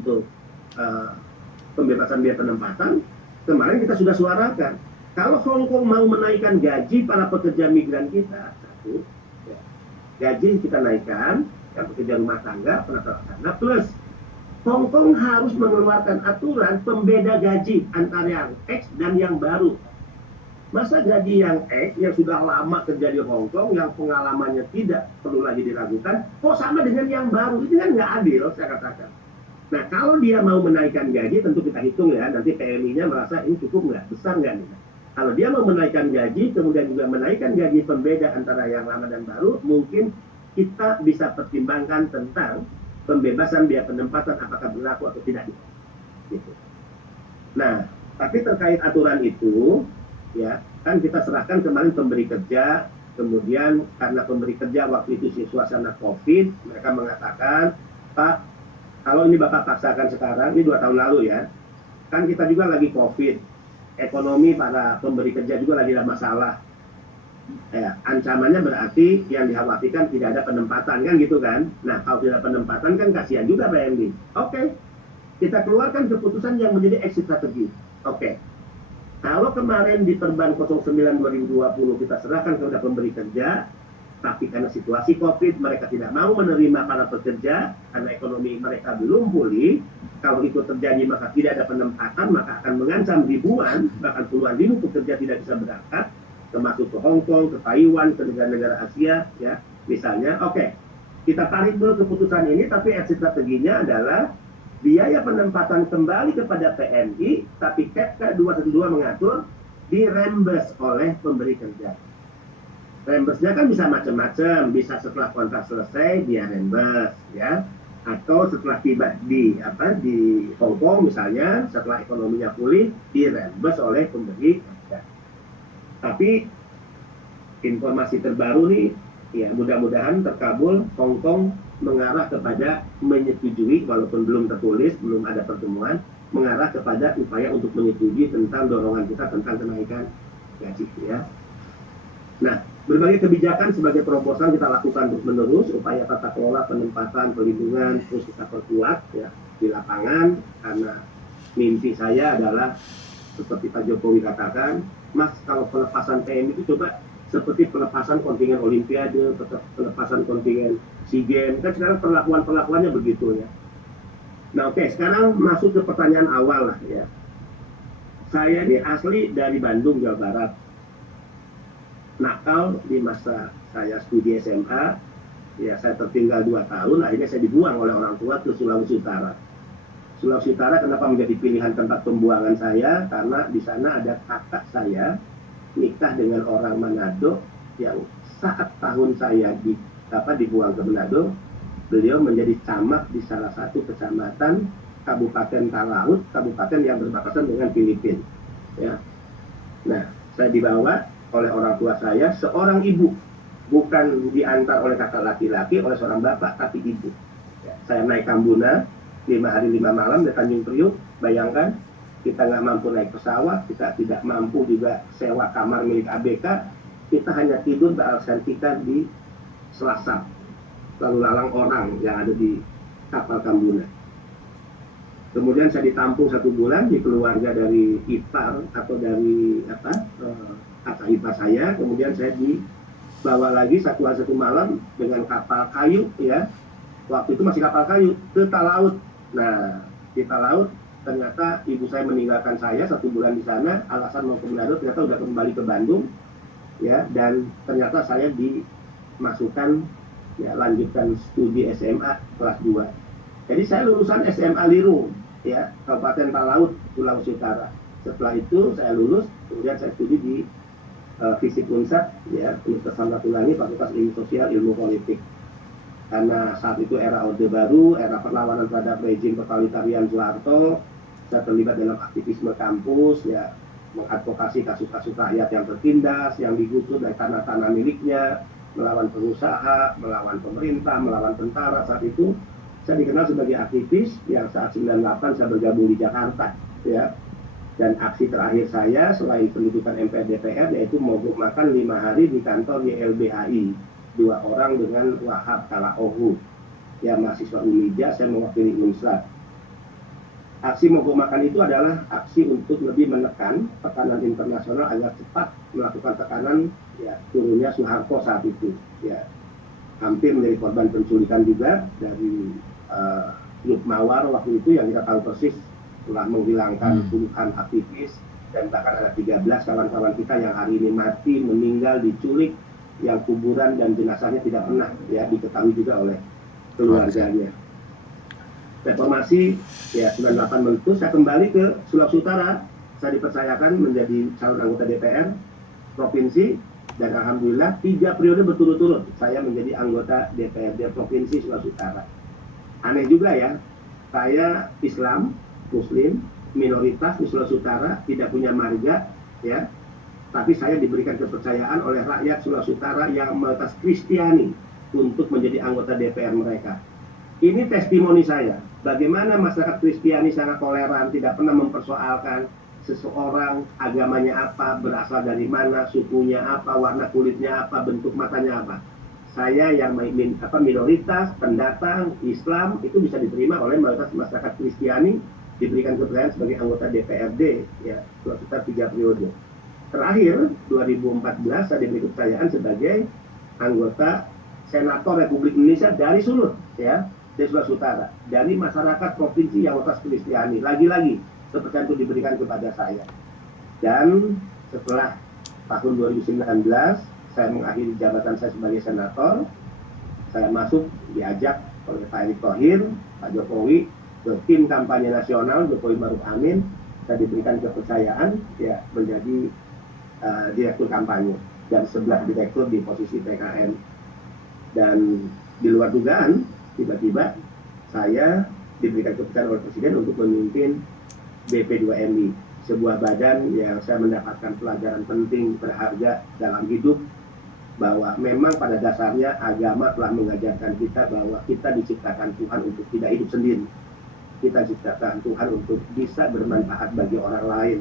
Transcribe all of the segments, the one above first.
untuk uh, pembebasan biaya penempatan, kemarin kita sudah suarakan. Kalau Hong Kong mau menaikkan gaji para pekerja migran kita, satu, ya, gaji kita naikkan, yang pekerja rumah tangga, penata laksana, plus Hong Kong harus mengeluarkan aturan pembeda gaji antara yang X dan yang baru. Masa gaji yang X, yang sudah lama kerja di Hong Kong, yang pengalamannya tidak perlu lagi diragukan, kok sama dengan yang baru? Ini kan nggak adil, saya katakan. Nah, kalau dia mau menaikkan gaji, tentu kita hitung ya, nanti PMI-nya merasa ini cukup nggak, besar nggak nih. Kalau dia mau menaikkan gaji, kemudian juga menaikkan gaji pembeda antara yang lama dan baru, mungkin kita bisa pertimbangkan tentang pembebasan biaya penempatan apakah berlaku atau tidak. Gitu. Nah, tapi terkait aturan itu, ya kan kita serahkan kemarin pemberi kerja, kemudian karena pemberi kerja waktu itu suasana COVID, mereka mengatakan, Pak, kalau ini Bapak paksakan sekarang, ini 2 tahun lalu ya, kan kita juga lagi COVID, ekonomi para pemberi kerja juga lagi ada masalah. Ya, ancamannya berarti yang dikhawatirkan tidak ada penempatan kan gitu kan. Nah, kalau tidak penempatan kan kasihan juga PMI. Oke, kita keluarkan keputusan yang menjadi exit strategi. Oke, kalau kemarin di Perban 09 2020 kita serahkan kepada pemberi kerja, tapi karena situasi COVID mereka tidak mau menerima para pekerja karena ekonomi mereka belum pulih. Kalau itu terjadi maka tidak ada penempatan, maka akan mengancam ribuan bahkan puluhan ribu pekerja tidak bisa berangkat, termasuk ke Hong Kong, ke Taiwan, ke negara-negara Asia, ya misalnya. Oke, kita tarik dulu keputusan ini, tapi exit strateginya adalah biaya penempatan kembali kepada PMI, tapi KPK 212 mengatur dirembes oleh pemberi kerja. Rembesnya kan bisa macam-macam, bisa setelah kontrak selesai dia rembes, ya, atau setelah tiba di Hong Kong misalnya, setelah ekonominya pulih dirembes oleh pemberi kerja. Tapi informasi terbaru nih, ya mudah-mudahan terkabul, Hong Kong mengarah kepada menyetujui, walaupun belum tertulis, belum ada pertemuan, mengarah kepada upaya untuk menyetujui tentang dorongan kita tentang kenaikan gaji, ya. Nah, berbagai kebijakan sebagai terobosan kita lakukan terus menerus, upaya tata kelola penempatan, pelindungan terus kita perkuat ya di lapangan, karena mimpi saya adalah seperti Pak Jokowi katakan, Mas, kalau pelepasan PMI itu coba seperti pelepasan kontingen Olimpiade, pelepasan kontingen SEA Games, kan sekarang perlakuannya begitu ya. Nah oke, sekarang masuk ke pertanyaan awal lah ya. Saya ini asli dari Bandung, Jawa Barat. Nakal di masa saya studi SMA, ya saya tertinggal 2 tahun, akhirnya saya dibuang oleh orang tua ke Sulawesi Utara. Sulawesi Utara kenapa menjadi pilihan tempat pembuangan saya? Karena di sana ada kakak saya nikah dengan orang Manado yang saat tahun saya dibuang ke Manado, beliau menjadi camat di salah satu kecamatan Kabupaten Talaut, kabupaten yang berbatasan dengan Filipina. Ya. Nah, saya dibawa oleh orang tua saya, seorang ibu, bukan diantar oleh kakak laki-laki, oleh seorang bapak, tapi ibu. Ya, saya naik Tambuna 5 hari 5 malam di Tanjung Priuk. Bayangkan, kita nggak mampu naik pesawat, kita tidak mampu juga sewa kamar milik ABK, kita hanya tidur bersentikan di Selasar, lalu lalang orang yang ada di kapal Tambuna. Kemudian saya ditampung 1 bulan di keluarga dari ipar atau dari kakak ipar saya. Kemudian saya dibawa lagi satu malam dengan kapal kayu ya. Waktu itu masih kapal kayu ke Talaut. Nah di Talaut ternyata ibu saya meninggalkan saya 1 bulan di sana. Alasan mau ke Manado, ternyata udah kembali ke Bandung ya. Dan ternyata saya dimasukkan ya, lanjutkan studi SMA kelas 2. Jadi saya lulusan SMA Lirung, ya, Kabupaten Talaut, Sulawesi Utara. Setelah itu saya lulus, kemudian saya studi di Fisip Unsat, ya, Universitas Samratulangi, Fakultas Ilmu Sosial, Ilmu Politik. Karena saat itu era Orde Baru, era perlawanan terhadap rezim totalitarian Soeharto, saya terlibat dalam aktivisme kampus, ya, mengadvokasi kasus-kasus rakyat yang tertindas, yang digusur dari tanah-tanah miliknya, melawan pengusaha, melawan pemerintah, melawan tentara. Saat itu saya dikenal sebagai aktivis yang saat 98 saya bergabung di Jakarta ya. Dan aksi terakhir saya selain pendudukan MPR DPR yaitu mogok makan 5 hari di kantor YLBHI, 2 orang dengan Wahab Kalaohu ya, mahasiswa Unija, saya mewakili Unsat. Aksi mogok makan itu adalah aksi untuk lebih menekan tekanan internasional agar cepat melakukan tekanan ya turunnya Soeharto saat itu. Ya, hampir menjadi korban penculikan juga dari grup Mawar waktu itu yang kita tahu persis telah menghilangkan puluhan aktivis dan bahkan ada 13 kawan-kawan kita yang hari ini mati, meninggal, diculik, yang kuburan dan jenazahnya tidak pernah ya diketahui juga oleh keluarganya. Reformasi ya 98 meletus, saya kembali ke Sulawesi Utara, saya dipercayakan menjadi calon anggota DPR provinsi dan alhamdulillah 3 periode berturut-turut saya menjadi anggota DPRD provinsi Sulawesi Utara. Aneh juga ya, saya Islam, Muslim, minoritas di Sulawesi Utara, tidak punya marga ya, tapi saya diberikan kepercayaan oleh rakyat Sulawesi Utara yang mayoritas Kristiani untuk menjadi anggota DPR mereka. Ini testimoni saya, bagaimana masyarakat Kristiani sangat toleran, tidak pernah mempersoalkan seseorang agamanya apa, berasal dari mana, sukunya apa, warna kulitnya apa, bentuk matanya apa. Saya yang minoritas, pendatang, Islam, itu bisa diterima oleh mayoritas masyarakat Kristiani, diberikan kepercayaan sebagai anggota DPRD, ya, sekitar 3 periode. Terakhir, 2014, saya diberi kepercayaan sebagai anggota Senator Republik Indonesia dari Sulut, ya, dari Sulawesi Utara, dari masyarakat provinsi yang mayoritas Kristiani. Lagi-lagi kepercayaan itu diberikan kepada saya. Dan setelah tahun 2019 saya mengakhiri jabatan saya sebagai senator, saya masuk diajak oleh Pak Erick Thohir, Pak Jokowi ke tim kampanye nasional Jokowi Maruf Amin. Saya diberikan kepercayaan ya menjadi direktur kampanye dan 11 direktur di posisi PKN. Dan di luar dugaan, tiba-tiba saya diberikan kepercayaan oleh Presiden untuk memimpin BP2MI, sebuah badan yang saya mendapatkan pelajaran penting berharga dalam hidup, bahwa memang pada dasarnya agama telah mengajarkan kita bahwa kita diciptakan Tuhan untuk tidak hidup sendiri. Kita diciptakan Tuhan untuk bisa bermanfaat bagi orang lain.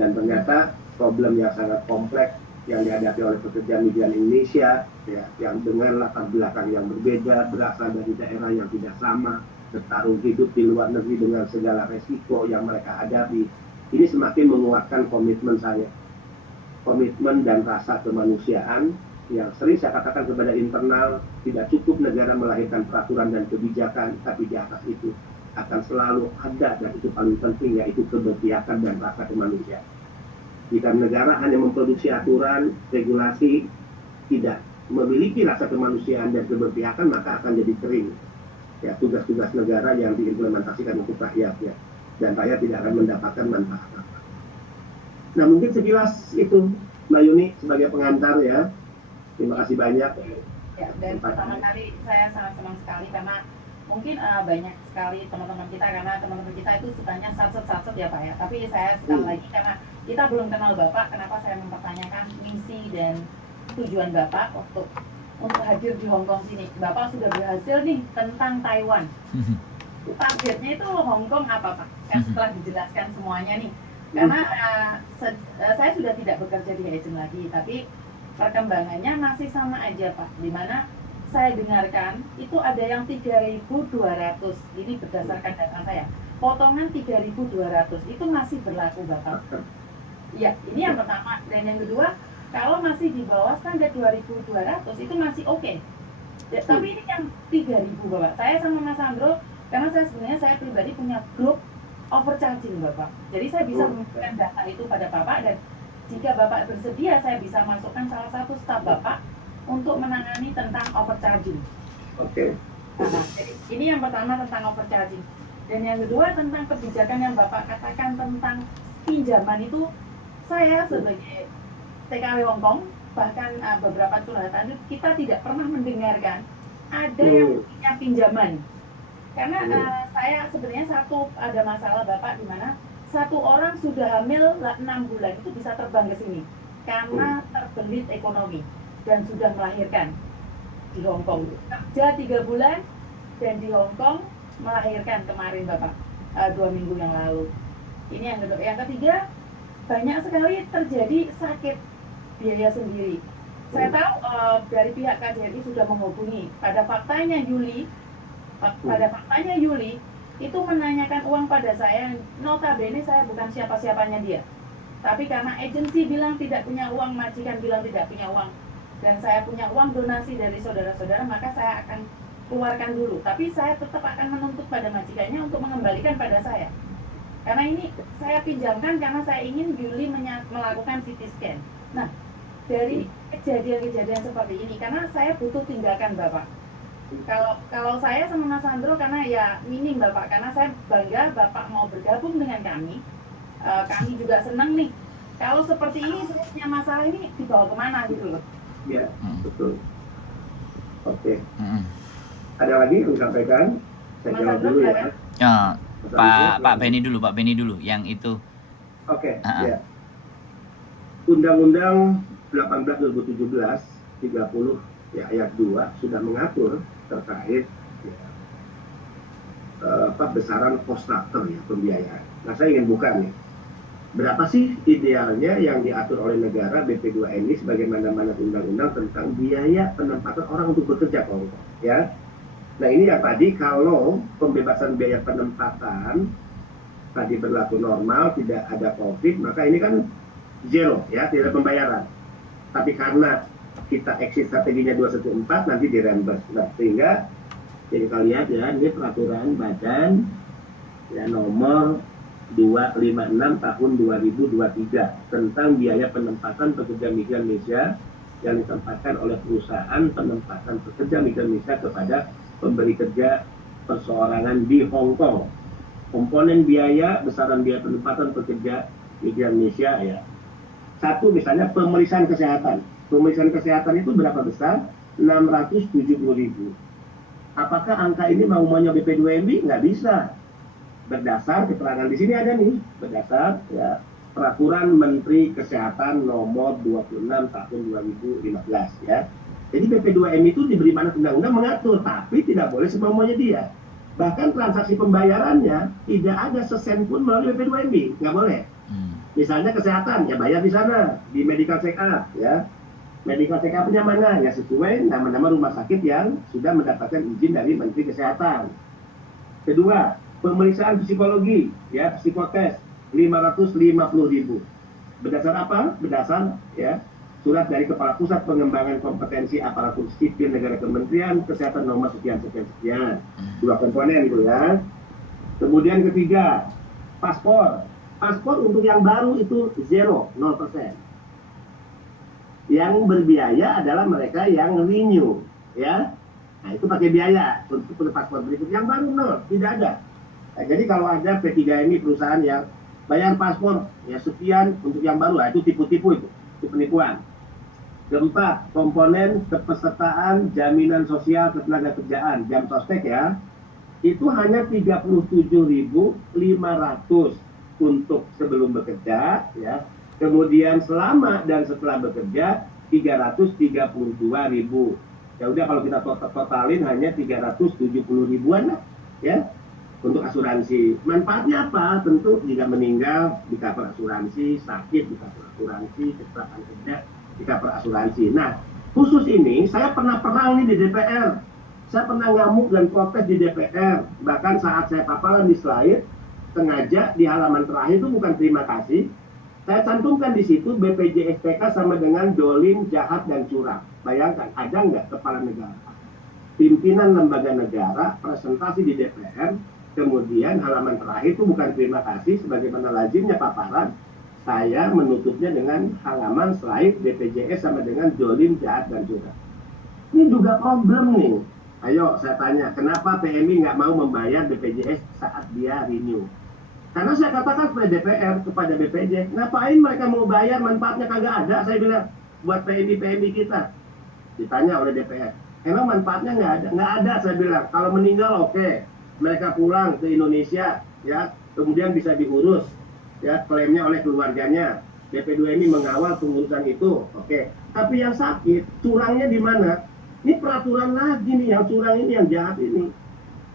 Dan ternyata problem yang sangat kompleks yang dihadapi oleh pekerja migran Indonesia, ya, yang dengan latar belakang yang berbeda, berasal dari daerah yang tidak sama, bertarung hidup di luar negeri dengan segala resiko yang mereka hadapi, ini semakin menguatkan komitmen saya. Komitmen dan rasa kemanusiaan yang sering saya katakan kepada internal, tidak cukup negara melahirkan peraturan dan kebijakan, tapi di atas itu akan selalu ada, dan itu paling penting, yaitu keberpihakan dan rasa kemanusiaan. Jika negara hanya memproduksi aturan, regulasi, tidak memiliki rasa kemanusiaan dan keberpihakan, maka akan jadi kering ya tugas-tugas negara yang diimplementasikan untuk rakyat ya, dan rakyat tidak akan mendapatkan manfaat apa. Nah, mungkin sekilas itu Mbak Yuni sebagai pengantar ya. Terima kasih banyak. Ya, dan pertama kali saya sangat senang sekali karena mungkin banyak sekali teman-teman kita, karena teman-teman kita itu sukanya satset ya Pak ya. Tapi saya sekali lagi, karena kita belum kenal Bapak, kenapa saya mempertanyakan misi dan tujuan Bapak untuk hadir di Hong Kong sini. Bapak sudah berhasil nih tentang Taiwan. Targetnya itu Hong Kong apa Pak? Kan setelah dijelaskan semuanya nih. Karena saya sudah tidak bekerja di agent lagi, tapi perkembangannya masih sama aja Pak. Dimana saya dengarkan itu ada yang 3.200, ini berdasarkan data saya, potongan 3.200 itu masih berlaku Bapak. Ya, ini yang pertama. Dan yang kedua, kalau masih di bawah standar 2.200 itu masih oke. Ya, tapi ini yang 3.000 Bapak. Saya sama Mas Sandro, karena saya pribadi punya grup overcharging Bapak. Jadi saya bisa memberikan data itu pada Bapak, dan jika Bapak bersedia, saya bisa masukkan salah satu staf Bapak untuk menangani tentang overcharging. Oke. Nah, jadi ini yang pertama tentang overcharging. Dan yang kedua tentang kebijakan yang Bapak katakan tentang pinjaman itu, saya sebagai TKW Hongkong, bahkan beberapa curhatan itu kita tidak pernah mendengarkan ada yang punya pinjaman. Karena saya sebenarnya ada masalah Bapak, di mana satu orang sudah hamil 6 bulan itu bisa terbang ke sini karena terbelit ekonomi dan sudah melahirkan di Hong Kong. Kerja 3 bulan dan di Hong Kong melahirkan kemarin Bapak, 2 minggu yang lalu. Ini yang kedua. Yang ketiga, banyak sekali terjadi sakit biaya sendiri. Saya tahu dari pihak KJRI sudah menghubungi. Pada faktanya Yuli itu menanyakan uang pada saya, notabene saya bukan siapa-siapanya dia. Tapi karena agensi bilang tidak punya uang, majikan bilang tidak punya uang, dan saya punya uang donasi dari saudara-saudara, maka saya akan keluarkan dulu. Tapi saya tetap akan menuntut pada majikannya untuk mengembalikan pada saya. Karena ini saya pinjamkan karena saya ingin Yuli melakukan CT scan. Nah, dari kejadian-kejadian seperti ini, karena saya butuh tindakan Bapak. Kalau saya sama Mas Sandro, karena ya minim Bapak, karena saya bangga Bapak mau bergabung dengan kami. Kami juga senang nih. Kalau seperti ini, saya punya masalah ini dibawa kemana gitu loh. Ya, betul. Oke. Ada lagi yang disampaikan? Saya jawab dulu ya. Pak Benny dulu yang itu. Oke. Ya. Undang-Undang 18/2017 30 ya ayat 2 sudah mengatur terkait besaran cost structure ya, pembiayaan. Nah, saya ingin buka nih. Berapa sih idealnya yang diatur oleh negara BP2MI sebagaimana undang-undang tentang biaya penempatan orang untuk bekerja, ya. Nah, ini yang tadi kalau pembebasan biaya penempatan tadi berlaku normal, tidak ada COVID, maka ini kan zero ya, tidak ada pembayaran. Tapi karena kita exit strateginya 214 nanti di reimburse. Nah, sehingga jadi kita lihat ya, ini peraturan badan ya nomor 256 tahun 2023 tentang biaya penempatan pekerja migran Indonesia yang ditempatkan oleh perusahaan penempatan pekerja migran Indonesia kepada pemberi kerja perseorangan di Hong Kong. Komponen biaya, besaran biaya penempatan pekerja migran Indonesia ya. Satu misalnya pemeriksaan kesehatan. Pemeriksaan kesehatan itu berapa besar? 670.000. Apakah angka ini maunya BP2MI? Nggak bisa. Berdasar keterangan di sini ada nih, berdasar ya Peraturan Menteri Kesehatan nomor 26 tahun 2015 ya. Jadi BP2MI itu diberi mandat undang-undang mengatur, tapi tidak boleh semaunya dia. Bahkan transaksi pembayarannya tidak ada sesen pun melalui BP2MI, nggak boleh. Misalnya kesehatan, ya bayar di sana, di medical check up ya. Medical check up-nya mana? Ya sesuai nama-nama rumah sakit yang sudah mendapatkan izin dari Menteri Kesehatan. Kedua, pemeriksaan psikologi, ya psikotes 550.000. Berdasar apa? Berdasar ya surat dari Kepala Pusat Pengembangan Kompetensi Aparatur Sipil Negara Kementerian Kesehatan nomor sekian. Dua komponen itu ya. Kemudian ketiga, paspor. Paspor untuk yang baru itu 0%. Yang berbiaya adalah mereka yang renew, ya. Nah, itu pakai biaya untuk paspor berikut. Yang baru nol, tidak ada. Nah, jadi kalau ada P3MI perusahaan yang bayar paspor ya sekian untuk yang baru, nah, itu tipu-tipu itu penipuan. Keempat, komponen kepesertaan jaminan sosial ketenagakerjaan, jam sostek ya. Itu hanya 37.500 untuk sebelum bekerja ya. Kemudian selama dan setelah bekerja 332.000. Ya udah kalau kita totalin hanya 370.000-an lah ya untuk asuransi. Manfaatnya apa? Tentu jika meninggal di cover asuransi, sakit di cover asuransi, kecelakaan kerja di cover asuransi. Nah, khusus ini saya pernah perang nih di DPR. Saya pernah ngamuk dan protes di DPR. Bahkan saat saya paparan di slide, sengaja di halaman terakhir itu bukan terima kasih. Saya cantumkan di situ BPJS TK sama dengan dolim, jahat, dan curang. Bayangkan, ada nggak kepala negara, pimpinan lembaga negara, presentasi di DPR, kemudian halaman terakhir itu bukan terima kasih, sebagaimana lazimnya paparan, saya menutupnya dengan halaman slide BPJS sama dengan dolim, jahat, dan curang. Ini juga problem nih. Ayo saya tanya, kenapa PMI nggak mau membayar BPJS saat dia renew? Karena saya katakan kepada DPR, kepada BPJS, ngapain mereka mau bayar, manfaatnya kagak ada, saya bilang, buat PMI kita. Ditanya oleh DPR, emang manfaatnya nggak ada? Nggak ada, saya bilang. Kalau meninggal oke, mereka pulang ke Indonesia, ya, kemudian bisa diurus, ya, klaimnya oleh keluarganya. BP2MI mengawal pengurusan itu, oke. Tapi yang sakit, curangnya di mana? Ini peraturan lagi nih, yang curang ini, yang jahat ini.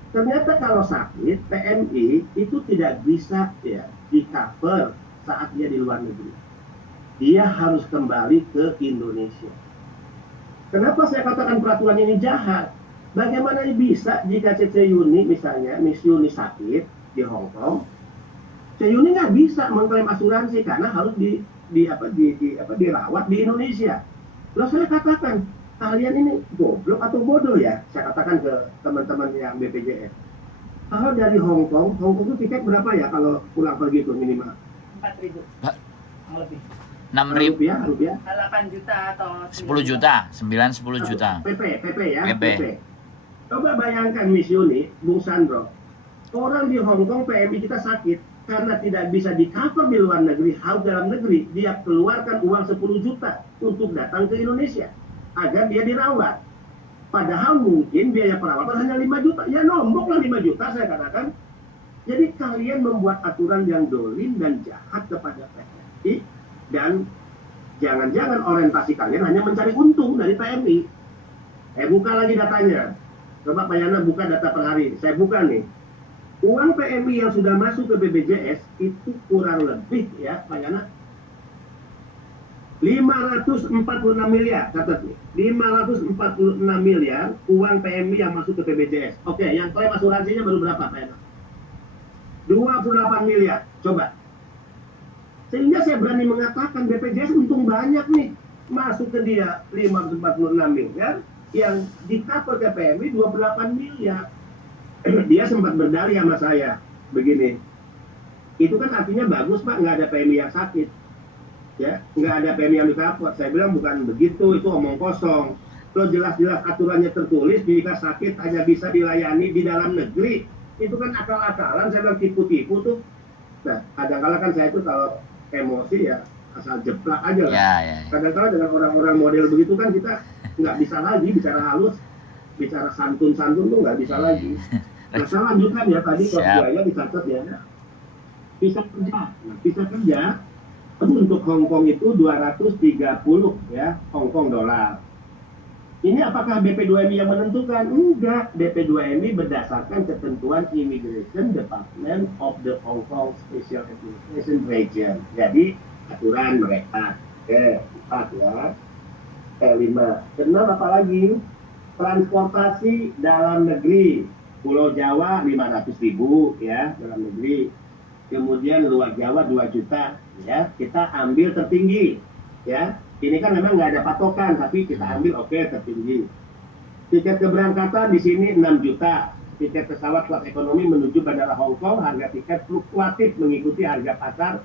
Ternyata kalau sakit, PMI itu tidak bisa ya di-cover saat dia di luar negeri. Dia harus kembali ke Indonesia. Kenapa saya katakan peraturan ini jahat? Bagaimana bisa jika Yuni misalnya, Miss Yuni sakit di Hong Kong, Yuni nggak bisa mengklaim asuransi karena harus dirawat di Indonesia. Lalu saya katakan, kalian ini goblok atau bodoh ya? Saya katakan ke teman-teman yang BPJS. Kalau dari Hong Kong itu tiket berapa ya kalau pulang pergi itu minimal? 4.000. Lebih. 6.000 rupiah? 8 juta atau 10 juta, 9-10 juta. PP ya. PP. Coba bayangkan Miss Yuni, Bung Sandro, orang di Hong Kong PMI kita sakit karena tidak bisa di-cover di luar negeri, harus dalam negeri, dia keluarkan uang 10 juta untuk datang ke Indonesia agar dia dirawat. Padahal mungkin biaya perawatan hanya 5 juta. Ya nomboklah 5 juta saya katakan. Jadi kalian membuat aturan yang dolim dan jahat kepada PMI dan jangan-jangan orientasi kalian hanya mencari untung dari PMI. Buka lagi datanya. Coba Pak Yana buka data per hari. Saya buka nih. Uang PMI yang sudah masuk ke BPJS itu kurang lebih ya Pak Yana 546 miliar, catat nih. 546 miliar uang PMI yang masuk ke BPJS. Oke, yang klaim asuransinya baru berapa Pak Yana? 28 miliar. Coba. Sehingga saya berani mengatakan BPJS untung banyak nih. Masuk ke dia 546 miliar, yang di-cover ke PMI 28 miliar. Dia sempat berdalih sama saya begini, itu kan artinya bagus Pak, nggak ada PMI yang sakit ya, nggak ada PMI yang di-cover. Saya bilang bukan begitu, itu omong kosong. Lo jelas-jelas aturannya tertulis, jika sakit hanya bisa dilayani di dalam negeri. Itu kan akal-akalan, saya bilang tipu-tipu tuh. Nah, kadang-kadang kan saya itu kalau emosi ya asal jeplak aja lah. Ya. Kadang-kadang dengan orang-orang model begitu kan kita nggak bisa lagi bicara halus, bicara santun-santun tuh nggak bisa lagi. Nah, saya lanjutkan ya tadi kalau saya dicatat ya. Bisa kerja untuk Hong Kong itu 230 ya Hong Kong dolar. Ini apakah BP2MI yang menentukan? Enggak, BP2MI berdasarkan ketentuan Immigration Department of the Hong Kong Special Administration Region. Jadi aturan mereka. 4 ya. 5. 6 apalagi? Transportasi dalam negeri. Pulau Jawa 500.000 ya dalam negeri. Kemudian luar Jawa 2 juta ya. Kita ambil tertinggi ya. Ini kan memang nggak ada patokan, tapi kita ambil tertinggi. Tiket keberangkatan di sini 6 juta. Tiket pesawat kelas ekonomi menuju Bandara Hong Kong, harga tiket fluktuatif mengikuti harga pasar.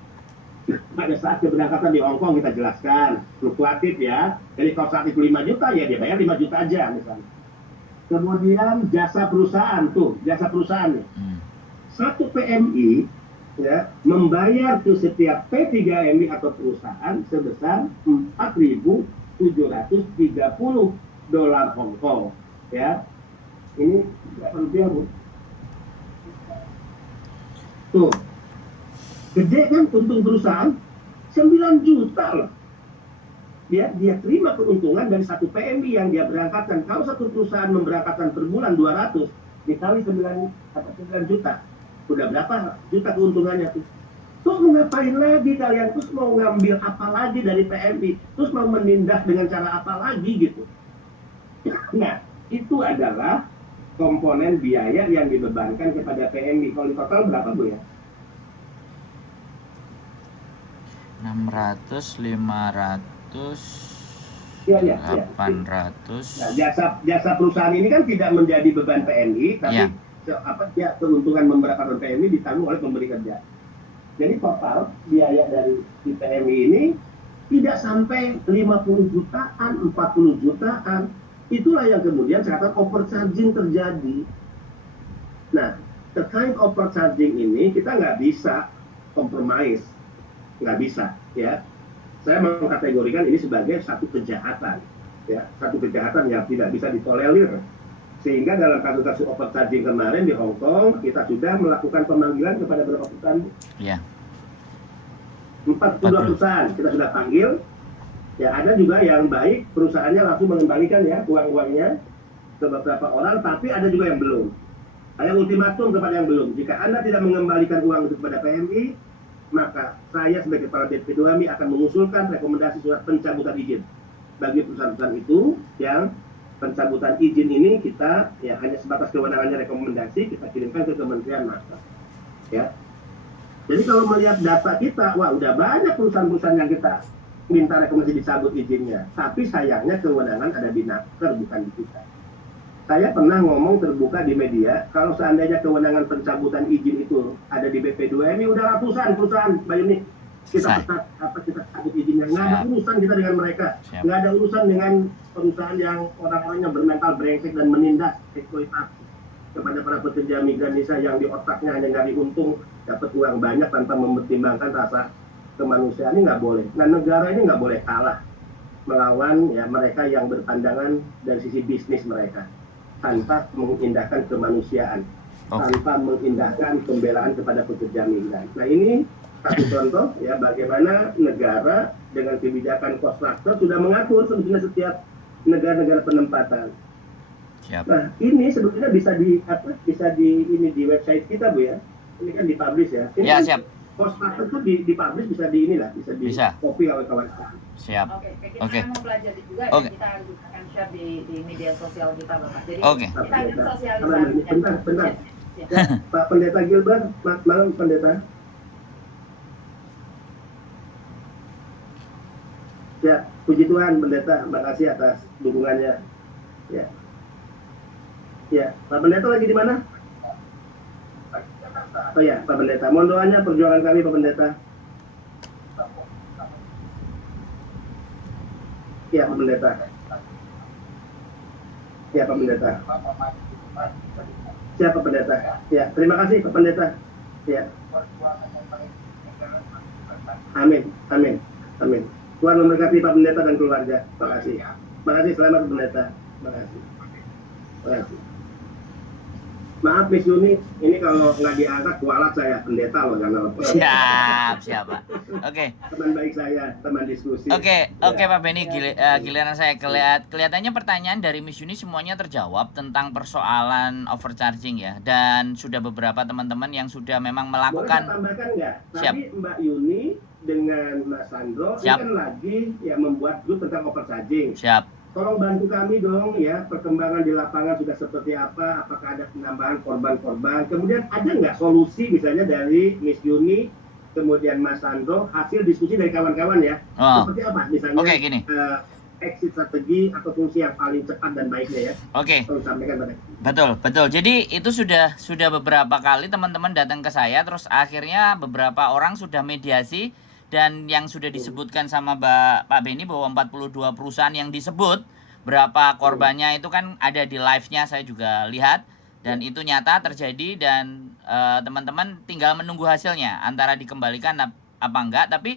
Pada saat keberangkatan di Hong Kong kita jelaskan, fluktuatif ya. Jadi kalau saat itu 5 juta ya dia bayar 5 juta aja misalnya. Kemudian jasa perusahaan jasa perusahaan nih. Satu PMI ya membayar ke setiap P3MI atau perusahaan sebesar 4.730 dolar Hong Kong ya. Ini berapa rupiah Bu? Tuh gede kan untung perusahaan 9 juta loh. Dia terima keuntungan dari satu PMI yang dia berangkatkan. Kalau satu perusahaan memberangkatkan per bulan 200 dikali 9 juta, udah berapa juta keuntungannya tuh? Terus mau ngapain lagi kalian? Terus mau ngambil apa lagi dari PMI? Terus mau menindak dengan cara apa lagi gitu? Nah, itu adalah komponen biaya yang dibebankan kepada PMI. Kalau di total berapa Bu ya? 600, 500, ya. 800. Nah, jasa perusahaan ini kan tidak menjadi beban PMI, tapi keuntungan memberangkatkan PMI ditanggung oleh pemberi kerja. Jadi total biaya dari PMI ini tidak sampai 50 jutaan, 40 jutaan. Itulah yang kemudian saya katakan overcharging terjadi. Nah, terkait overcharging ini kita nggak bisa compromise. Nggak bisa ya. Saya mengkategorikan ini sebagai satu kejahatan ya, satu kejahatan yang tidak bisa ditolerir. Sehingga dalam kasus-kasus overcharging kemarin di Hong Kong kita sudah melakukan pemanggilan kepada beberapa perusahaan. Iya. 42 perusahaan kita sudah panggil. Ya, ada juga yang baik perusahaannya langsung mengembalikan ya uang-uangnya ke beberapa orang, tapi ada juga yang belum. Saya ultimatum kepada yang belum. Jika Anda tidak mengembalikan uang itu kepada PMI, maka saya sebagai kepala BP2MI akan mengusulkan rekomendasi surat pencabutan izin bagi perusahaan-perusahaan itu yang pencabutan izin ini kita ya hanya sebatas kewenangannya rekomendasi kita kirimkan ke Kementerian Master. Ya. Jadi kalau melihat data kita, wah udah banyak perusahaan-perusahaan yang kita minta rekomendasi dicabut izinnya. Tapi sayangnya kewenangan ada di Naker bukan di kita. Saya pernah ngomong terbuka di media, kalau seandainya kewenangan pencabutan izin itu ada di BP2MI, udah ratusan perusahaan, Mbak Yuni. Kita cabut izinnya. Nggak ada urusan kita dengan mereka. Nggak ada urusan dengan perusahaan yang orang-orang yang bermental brengsek dan menindas eksploitasi kepada para pekerja migran Indonesia yang di otaknya hanya nyari untung, dapat uang banyak tanpa mempertimbangkan rasa kemanusiaan. Ini nggak boleh. Nah, negara ini nggak boleh kalah melawan ya mereka yang berpandangan dari sisi bisnis mereka tanpa mengindahkan kemanusiaan, tanpa mengindahkan pembelaan kepada pekerja migran. Nah, ini satu contoh ya bagaimana negara dengan kebijakan cost structure sudah mengatur sebetulnya setiap negara-negara penempatan. Siap. Nah, ini sebetulnya bisa di website kita, Bu ya. Ini kan dipublish ya. Ini Ya, kan siap. Cost structure itu dipublish bisa di Bisa. copy oleh kawan-kawan. Siap. Kita Oke. akan mempelajari juga dan kita akan share di media sosial kita, Bapak. Jadi Oke. kita akan sosialisasi. Bentar. Ya, Pak Pendeta Gilbert, malam Pendeta. Ya, puji Tuhan Pendeta, makasih atas dukungannya. Ya. Ya, Pak Pendeta lagi di mana? Oh ya, Pak Pendeta, mohon doanya perjuangan kami, Pak Pendeta. Ya, Pak Pendeta. Ya, Pak Pendeta. Siapa Pak Pendeta? Ya, terima kasih Pak Pendeta. Ya. Amin, amin, amin. Tuhan memberkati Pak Pendeta dan keluarga. Terima kasih. Terima kasih, selamat Pak Pendeta. Terima kasih. Terima kasih. Maaf Miss Yuni, ini kalau nggak diangkat kualat saya, pendeta loh, jangan lupa. Siap Pak. Oke. Teman baik saya, teman diskusi. Oke, Ya. Pak Benny, giliran saya. Kelihatannya pertanyaan dari Miss Yuni semuanya terjawab tentang persoalan overcharging ya. Dan sudah beberapa teman-teman yang sudah memang Boleh saya melakukan. tambahkan nggak? Siap. Tadi Mbak Yuni dengan Mas Sandro ini Siap. kan lagi ya membuat grup tentang overcharging. Siap. Tolong bantu kami dong ya, perkembangan di lapangan sudah seperti apa, apakah ada penambahan korban-korban, kemudian ada nggak solusi misalnya dari Miss Yuni, kemudian Mas Sandro, hasil diskusi dari kawan-kawan ya, seperti apa misalnya Oke, gini. exit strategi atau fungsi yang paling cepat dan baiknya ya, Oke. tolong sampaikan pada Betul. Jadi itu sudah beberapa kali teman-teman datang ke saya, terus akhirnya beberapa orang sudah mediasi. Dan yang sudah disebutkan sama Pak Benny bahwa 42 perusahaan yang disebut, berapa korbannya itu kan ada di live-nya, saya juga lihat. Dan itu nyata terjadi dan teman-teman tinggal menunggu hasilnya. Antara dikembalikan apa enggak, tapi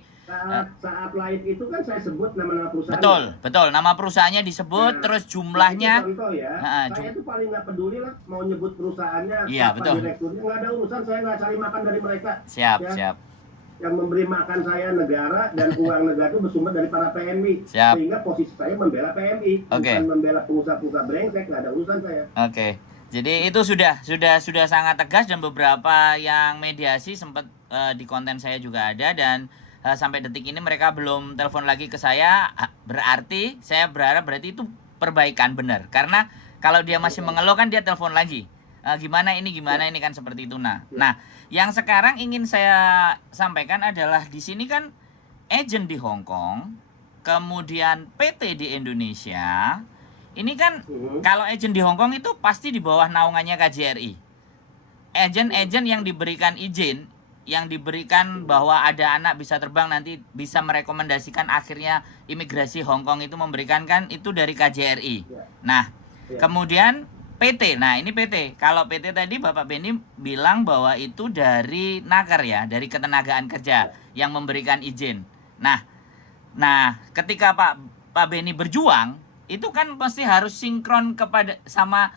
saat live itu kan saya sebut nama-nama perusahaan. Betul. Nama perusahaannya disebut, terus jumlahnya. Contoh ya, saya itu paling nggak peduli lah mau nyebut perusahaannya, Iya, siapa betul. direkturnya, nggak ada urusan, saya nggak cari makan dari mereka. Siap. Yang memberi makan saya negara dan uang negara itu bersumber dari para PMI. Siap. Sehingga posisi saya membela PMI, bukan membela pengusaha-pengusaha brengsek, nggak ada urusan saya. Oke. Jadi itu sudah sangat tegas dan beberapa yang mediasi sempat di konten saya juga ada dan sampai detik ini mereka belum telepon lagi ke saya. Berarti saya berarti itu perbaikan benar. Karena kalau dia masih mengeluh kan dia telepon lagi. Gimana ini kan seperti itu. Nah, yang sekarang ingin saya sampaikan adalah di sini kan agent di Hong Kong, kemudian PT di Indonesia. Ini kan kalau agent di Hong Kong itu pasti di bawah naungannya KJRI. Agent yang diberikan izin, yang diberikan bahwa ada anak bisa terbang nanti bisa merekomendasikan akhirnya imigrasi Hong Kong itu memberikan kan itu dari KJRI. Nah, kemudian PT. Nah, ini PT. Kalau PT tadi Bapak Benny bilang bahwa itu dari Naker ya, dari Ketenagaan Kerja yang memberikan izin. Nah, ketika Pak Benny berjuang, itu kan pasti harus sinkron kepada sama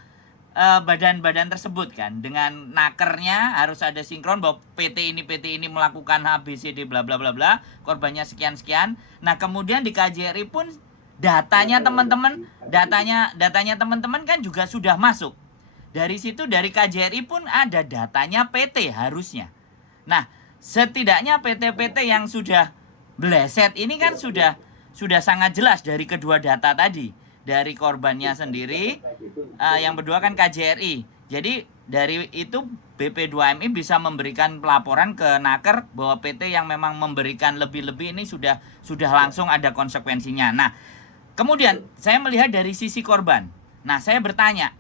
badan-badan tersebut kan. Dengan Nakernya harus ada sinkron bahwa PT ini melakukan ABCD bla bla bla bla, korbannya sekian-sekian. Nah, kemudian di KJRI pun datanya teman-teman kan juga sudah masuk. Dari situ dari KJRI pun ada datanya PT harusnya. Nah, setidaknya PT-PT yang sudah bleset ini kan sudah sangat jelas dari kedua data tadi. dari korbannya sendiri, yang kedua kan KJRI. Jadi dari itu BP2MI bisa memberikan pelaporan ke Naker bahwa PT yang memang memberikan lebih-lebih ini sudah langsung ada konsekuensinya. Nah, kemudian saya melihat dari sisi korban. Nah, saya bertanya,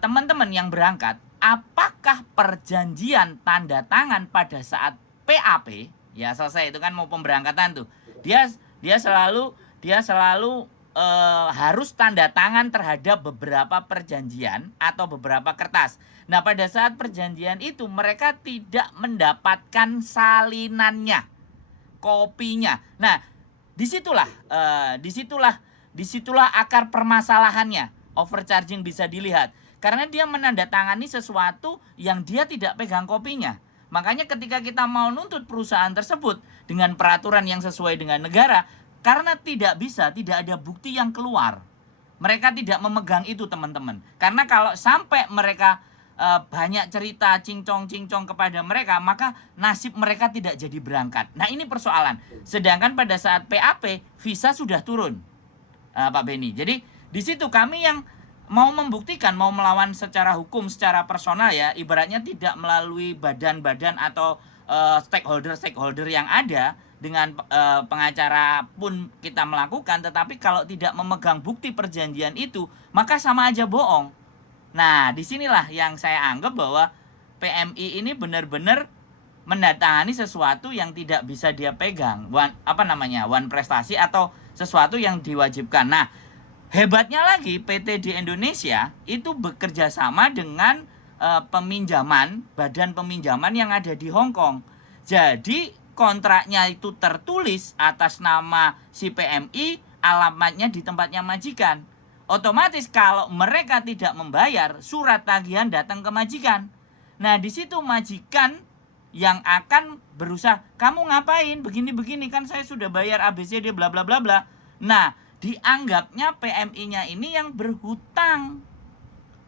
teman-teman yang berangkat, apakah perjanjian tanda tangan pada saat PAP, ya selesai itu kan mau pemberangkatan tuh, dia selalu harus tanda tangan terhadap beberapa perjanjian atau beberapa kertas. Nah, pada saat perjanjian itu mereka tidak mendapatkan salinannya, kopinya. Nah, disitulah akar permasalahannya. Overcharging bisa dilihat karena dia menandatangani sesuatu yang dia tidak pegang kopinya. Makanya ketika kita mau nuntut perusahaan tersebut dengan peraturan yang sesuai dengan negara, karena tidak ada bukti yang keluar. Mereka tidak memegang itu, teman-teman. Karena kalau sampai mereka banyak cerita cincong-cincong kepada mereka, maka nasib mereka tidak jadi berangkat. Nah, ini persoalan. Sedangkan pada saat PAP, visa sudah turun, Pak Beni. Jadi di situ kami yang mau membuktikan, mau melawan secara hukum, secara personal ya, ibaratnya tidak melalui badan-badan atau stakeholder yang ada. Dengan pengacara pun kita melakukan, tetapi kalau tidak memegang bukti perjanjian itu, maka sama aja bohong. Nah, disinilah yang saya anggap bahwa PMI ini benar-benar mendatangani sesuatu yang tidak bisa dia pegang, one prestasi atau sesuatu yang diwajibkan. Nah, hebatnya lagi PT di Indonesia itu bekerja sama dengan badan peminjaman yang ada di Hong Kong. Jadi kontraknya itu tertulis atas nama si PMI, alamatnya di tempatnya majikan. Otomatis kalau mereka tidak membayar, surat tagihan datang ke majikan. Nah, di situ majikan yang akan berusaha, kamu ngapain begini-begini, kan saya sudah bayar ABCD bla bla bla bla. Nah, dianggapnya PMI-nya ini yang berhutang,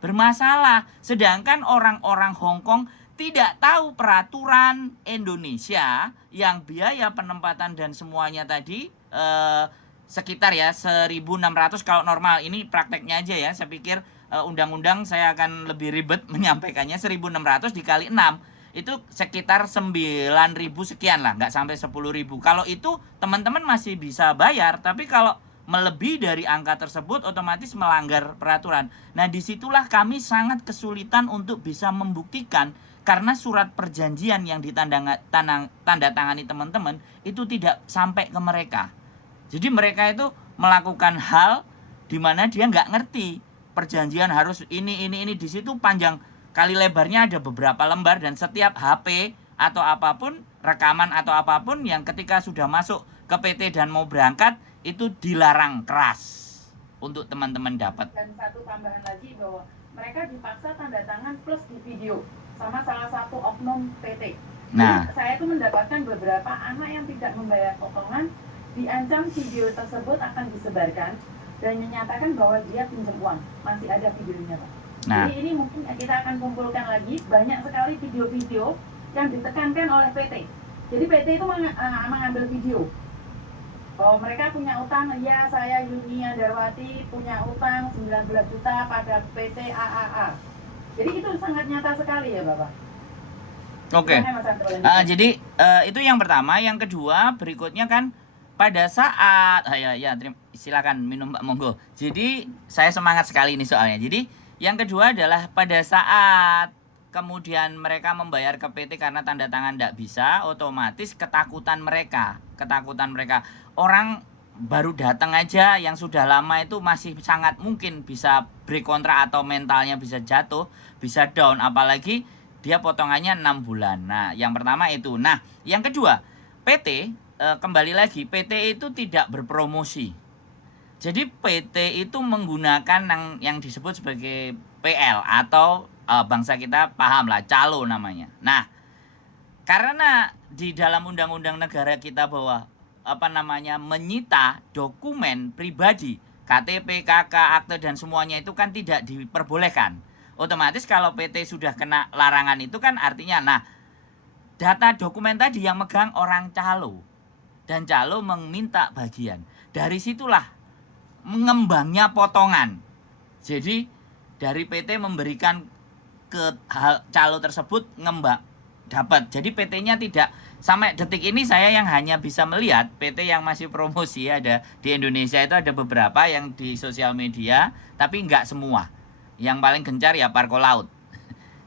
bermasalah. Sedangkan orang-orang Hong Kong tidak tahu peraturan Indonesia yang biaya penempatan dan semuanya tadi sekitar ya 1.600 kalau normal. Ini prakteknya aja ya, saya pikir undang-undang saya akan lebih ribet menyampaikannya. 1.600 dikali 6 itu sekitar 9.000 sekian lah, nggak sampai 10.000. Kalau itu teman-teman masih bisa bayar, tapi kalau melebihi dari angka tersebut otomatis melanggar peraturan. Nah, disitulah kami sangat kesulitan untuk bisa membuktikan, karena surat perjanjian yang tanda tangani teman-teman itu tidak sampai ke mereka. Jadi mereka itu melakukan hal di mana dia nggak ngerti perjanjian harus ini. Di situ panjang kali lebarnya ada beberapa lembar, dan setiap HP atau apapun, rekaman atau apapun yang ketika sudah masuk ke PT dan mau berangkat itu dilarang keras untuk teman-teman dapat. Dan satu tambahan lagi bahwa mereka dipaksa tanda tangan plus di video sama salah satu oknum PT. Nah, saya itu mendapatkan beberapa anak yang tidak membayar potongan, diancam video tersebut akan disebarkan dan menyatakan bahwa dia pinjam uang. Masih ada videonya, Pak. Nah, jadi ini mungkin kita akan kumpulkan lagi banyak sekali video-video yang ditekankan oleh PT. Jadi PT itu mengambil video. Oh, mereka punya utang, ya saya Yunia Darwati punya utang 19 juta pada PT AAA. Jadi itu sangat nyata sekali ya Bapak. Oke. Jadi itu yang pertama. Yang kedua berikutnya kan pada saat silakan minum Pak, monggo. Jadi saya semangat sekali ini soalnya. Jadi yang kedua adalah pada saat kemudian mereka membayar ke PT karena tanda tangan tidak bisa, otomatis ketakutan mereka. Orang baru datang aja yang sudah lama itu masih sangat mungkin bisa break kontrak atau mentalnya bisa jatuh, bisa down, apalagi dia potongannya 6 bulan. Nah, yang pertama itu. Nah, yang kedua, PT kembali lagi, PT itu tidak berpromosi. Jadi PT itu menggunakan yang disebut sebagai PL atau bangsa kita paham lah, calo namanya. Nah, karena di dalam undang-undang negara kita bahwa menyita dokumen pribadi, KTP, KK, akte dan semuanya itu kan tidak diperbolehkan. Otomatis kalau PT sudah kena larangan itu kan artinya, nah, data dokumen tadi yang megang orang calo dan calo meminta bagian. Dari situlah mengembangnya potongan. Jadi dari PT memberikan ke calo tersebut ngembang dapat. Jadi PT-nya tidak, sampai detik ini saya yang hanya bisa melihat PT yang masih promosi ada di Indonesia itu ada beberapa yang di sosial media, tapi nggak semua. Yang paling gencar ya Parko Laut.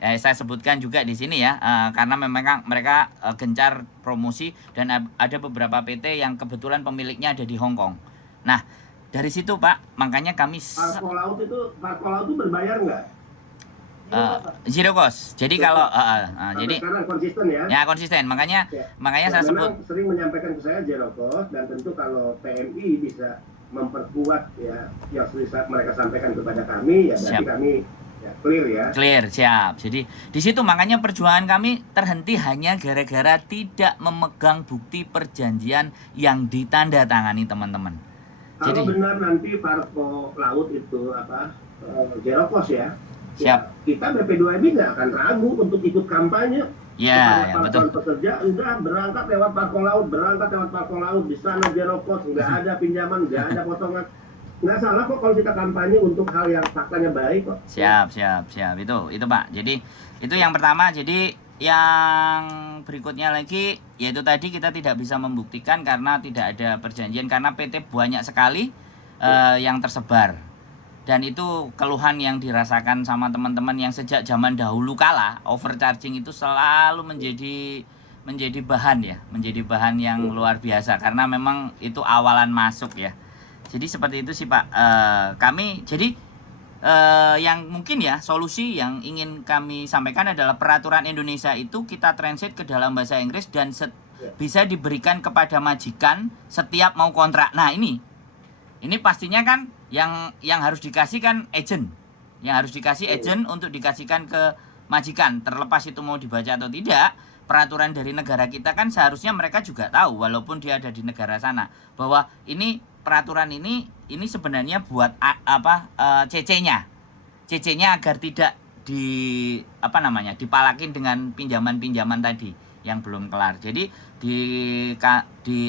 Saya sebutkan juga di sini ya, karena memang mereka gencar promosi dan ada beberapa PT yang kebetulan pemiliknya ada di Hong Kong. Nah, dari situ Pak, makanya kami Parko Laut itu berbayar nggak? Zero cost. Jadi kalau jadi karena konsisten ya. Ya konsisten. Makanya saya sebut sering menyampaikan ke saya zero cost, dan tentu kalau PMI bisa memperkuat ya yang mereka sampaikan kepada kami, ya berarti kami ya clear ya. Clear, siap. Jadi di situ makanya perjuangan kami terhenti hanya gara-gara tidak memegang bukti perjanjian yang ditandatangani teman-teman. Kalau Jadi benar nanti Parko Laut itu zero cost ya. Siap. Ya, kita BP2MI nggak akan ragu untuk ikut kampanye. Ya, betul. Pekerja udah berangkat lewat Parko Laut, di sana zero cost, nggak ada pinjaman, nggak ada potongan. Nggak salah kok kalau kita kampanye untuk hal yang faktanya baik kok. Siap. Itu Pak. Jadi itu yang pertama. Jadi yang berikutnya lagi yaitu tadi kita tidak bisa membuktikan karena tidak ada perjanjian, karena PT banyak sekali yang tersebar. Dan itu keluhan yang dirasakan sama teman-teman yang sejak zaman dahulu kala, overcharging itu selalu menjadi bahan yang luar biasa karena memang itu awalan masuk ya. Jadi seperti itu sih Pak. Kami jadi yang mungkin ya solusi yang ingin kami sampaikan adalah peraturan Indonesia itu kita translate ke dalam bahasa Inggris dan bisa diberikan kepada majikan setiap mau kontrak. Nah ini pastinya kan yang harus dikasih kan agent, untuk dikasihkan ke majikan, terlepas itu mau dibaca atau tidak. Peraturan dari negara kita kan seharusnya mereka juga tahu walaupun dia ada di negara sana bahwa ini peraturan ini sebenarnya buat CC-nya agar tidak dipalakin dengan pinjaman tadi yang belum kelar. Jadi di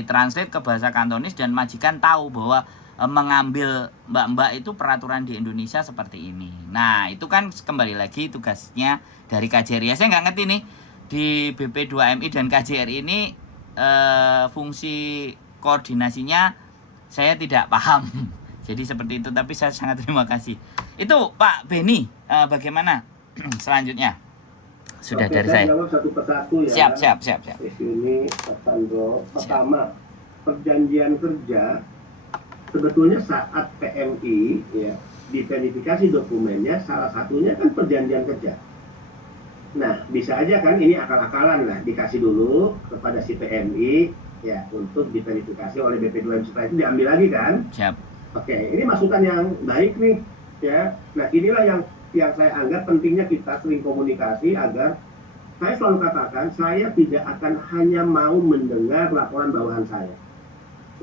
translate ke bahasa Kantonis dan majikan tahu bahwa mengambil mbak-mbak itu peraturan di Indonesia seperti ini. Nah itu kan kembali lagi tugasnya dari KJRI. Saya nggak ngerti nih di BP2MI dan KJRI ini fungsi koordinasinya saya tidak paham. Jadi seperti itu, tapi saya sangat terima kasih. Itu Pak Beni, bagaimana selanjutnya? Sudah. Oke, dari saya jawab satu persatu ya. Siap. Di sini Pak Sandro, pertama perjanjian kerja sebetulnya saat PMI ya diverifikasi dokumennya, salah satunya kan perjanjian kerja. Nah bisa aja kan ini akal-akalan lah, dikasih dulu kepada si PMI ya untuk diverifikasi oleh BP2M, setelah itu diambil lagi kan. Siap. Oke, ini masukan yang baik nih ya. Nah inilah yang saya anggap pentingnya kita sering komunikasi, agar saya selalu katakan saya tidak akan hanya mau mendengar laporan bawahan saya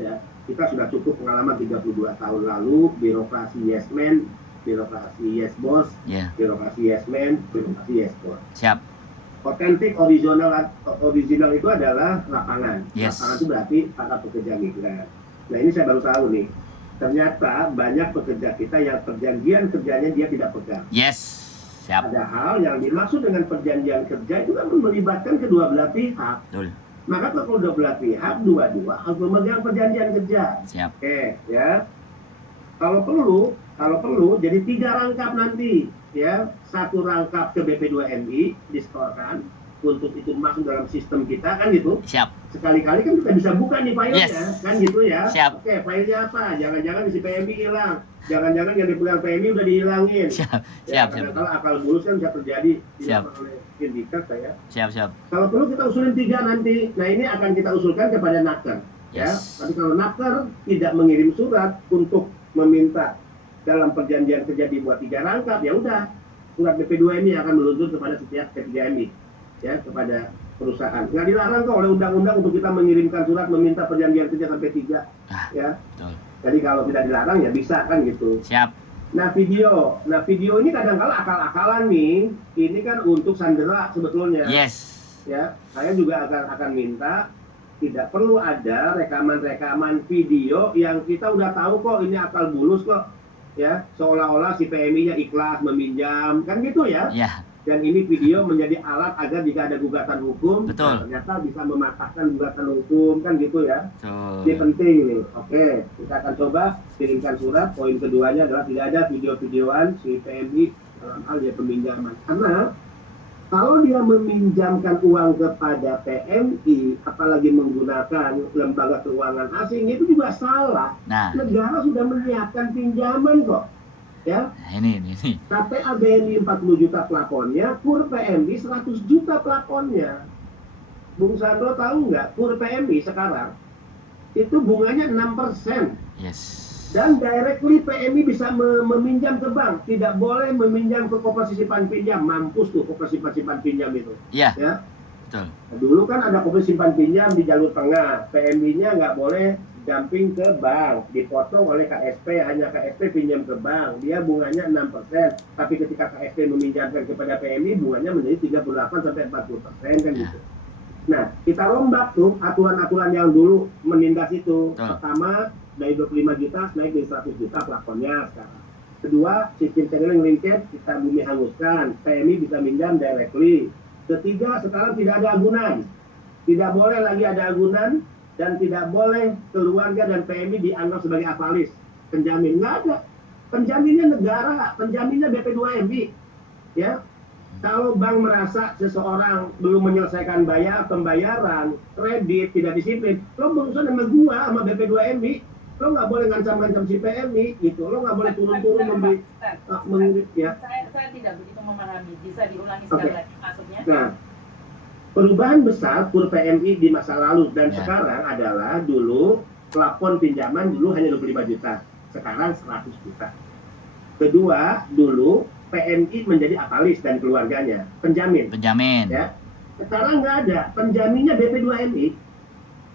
ya. Kita sudah cukup pengalaman 32 tahun lalu, birokrasi yes man, birokrasi yes boss, birokrasi yes man, birokrasi yes boss. Siap. Otentik, original itu adalah lapangan. Yes. Lapangan itu berarti para pekerja migran. Nah ini saya baru tahu nih, ternyata banyak pekerja kita yang perjanjian kerjanya dia tidak pegang. Yes. Siap. Padahal yang dimaksud dengan perjanjian kerja itu kan melibatkan kedua belah pihak. Betul. Maka kalau kedua belah pihak dua-dua harus memegang perjanjian kerja. Siap. Oke, ya. Kalau perlu jadi 3 rangkap nanti, ya. 1 rangkap ke BP2MI distorkan untuk itu masuk dalam sistem kita kan gitu. Siap. Sekali-kali kan kita bisa buka nih filenya, kan gitu ya. Siap. Oke, filenya apa? Jangan-jangan si PMI hilang. Jangan-jangan yang dipegang PMI udah dihilangin. Siap. Ya, kalau akal bulus kan bisa terjadi. Siap. Oleh sindikat saya. Siap. Kalau perlu kita usulin 3 nanti. Nah ini akan kita usulkan kepada Naker. Ya. Tapi kalau Naker tidak mengirim surat untuk meminta dalam perjanjian kerja dibuat 3 rangkap, ya udah surat BP2MI akan meluncur kepada setiap P3MI, ya, kepada perusahaan. Nggak dilarang kok oleh undang-undang untuk kita mengirimkan surat meminta perjanjian kerja sampai 3, ya. Betul. Jadi kalau tidak dilarang ya bisa kan gitu. Siap. Nah video ini kadang-kala akal-akalan nih. Ini kan untuk sandera sebetulnya. Yes. Ya, saya juga akan minta tidak perlu ada rekaman-rekaman video yang kita udah tahu kok ini akal bulus kok, ya, seolah-olah si PMI-nya ikhlas meminjam, kan gitu ya. Ya, Dan ini video menjadi alat agar jika ada gugatan hukum, betul. ternyata bisa mematahkan gugatan hukum, kan gitu ya. Ini Betul. penting nih. Oke, kita akan coba kirimkan surat. Poin keduanya adalah tidak ada video-videoan si PMI dalam hal dia peminjaman. Karena kalau dia meminjamkan uang kepada PMI, apalagi menggunakan lembaga keuangan asing, itu juga salah. Nah, Negara sudah menyiapkan pinjaman kok. Ya, nah, ini. KPA BNI 40 juta plafonnya, KUR PMI 100 juta plafonnya. Bung Sandro tahu nggak, KUR PMI sekarang itu bunganya 6%. Yes. Dan directly PMI bisa meminjam ke bank, tidak boleh meminjam ke koperasi simpan pinjam. Mampus tuh koperasi simpan pinjam itu. Iya, Ya, betul. dulu kan ada koperasi simpan pinjam di jalur tengah, PMI-nya nggak boleh dumping ke bank, dipotong oleh KSP, hanya KSP pinjam ke bank, dia bunganya 6%, tapi ketika KSP meminjamkan kepada PMI, bunganya menjadi 38-40% kan Ya. gitu. Nah, kita rombak tuh aturan-aturan yang dulu menindas itu. Betul. Pertama, dari 25 juta naik dari 100 juta plafonnya sekarang. Kedua, sistem channeling linkage kita bumi hanguskan, PMI bisa minjam directly. Ketiga, sekarang tidak ada agunan. Tidak boleh lagi ada agunan dan tidak boleh keluarga dan PMI dianggap sebagai avalis, penjamin. Nggak ada. Penjaminnya negara, penjaminnya BP2MI. Ya, kalau bank merasa seseorang belum menyelesaikan pembayaran, kredit, tidak disiplin, lo berurusan sama gua, sama BP2MI, lo nggak boleh ngancam-ngancam si PMI, gitu. Lo nggak boleh turun-turun membeli, ya. Saya tidak begitu memahami. Bisa diulangi sekali Oke. lagi maksudnya? Nah, perubahan besar KUR PMI di masa lalu dan Ya. sekarang adalah dulu plafon pinjaman dulu hanya 25 juta, sekarang 100 juta. Kedua, dulu PMI menjadi avalis dan keluarganya, penjamin. Penjamin. Ya. Sekarang nggak ada, penjaminnya BP2MI.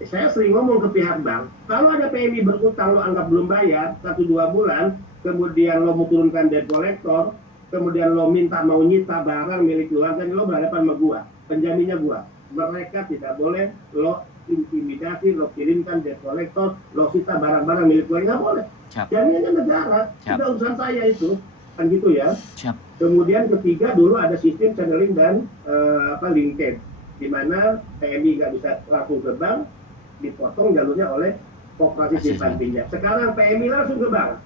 Saya sering ngomong ke pihak bank, kalau ada PMI berutang lo anggap belum bayar 1-2 bulan, kemudian lo mau turunkan debt collector, kemudian lo minta mau nyita barang milik keluarga, lo berhadapan sama gua, penjaminnya gua. Mereka tidak boleh lo intimidasi, lo kirimkan debt collector, lo sita barang-barang milik keluarga, nggak boleh. Siap. Jaminannya negara, Siap. sudah urusan saya itu, kan gitu ya. Siap. Kemudian ketiga, dulu ada sistem channeling dan linkage, di mana PMI nggak bisa langsung ke bank, dipotong jalurnya oleh koperasi simpan pinjam. Sekarang PMI langsung ke bank.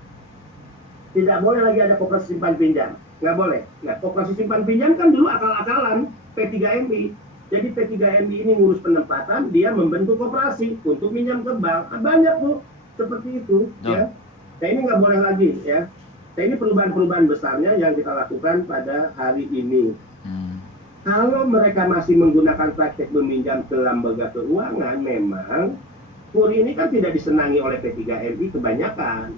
Tidak boleh lagi ada koperasi simpan pinjam. Nggak boleh. Nah, koperasi simpan pinjam kan dulu akal-akalan P3MI. Jadi P3MI ini ngurus penempatan, dia membentuk koperasi untuk minjam ke bank. Nah, banyak tuh seperti itu. Ya. Nah, ini nggak boleh lagi ya. Nah, ini perubahan-perubahan besarnya yang kita lakukan pada hari ini. Kalau mereka masih menggunakan praktek meminjam ke lembaga keuangan, memang KUR ini kan tidak disenangi oleh P3MI kebanyakan.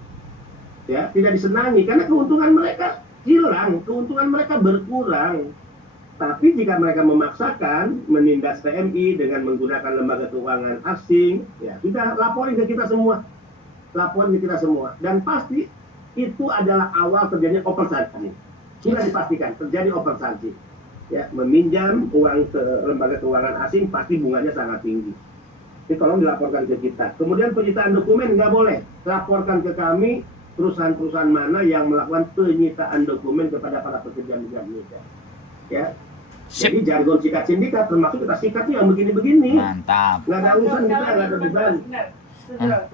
Ya, tidak disenangi karena keuntungan mereka hilang, keuntungan mereka berkurang. Tapi jika mereka memaksakan menindas PMI dengan menggunakan lembaga keuangan asing, ya sudah laporin ke kita semua. Laporin ke kita semua. Dan pasti itu adalah awal terjadinya overcharging. Sudah dipastikan terjadi overcharging. Ya, meminjam uang ke lembaga keuangan asing pasti bunganya sangat tinggi. Jadi tolong dilaporkan ke kita. Kemudian penyitaan dokumen nggak boleh. Laporkan ke kami perusahaan-perusahaan mana yang melakukan penyitaan dokumen kepada para pekerja migran Indonesia. Ya. Sip. Jadi jargon sikat sindikat termasuk kita sikatnya yang begini-begini. Mantap. Nggak ada urusan kita, nggak ada beban. Benar.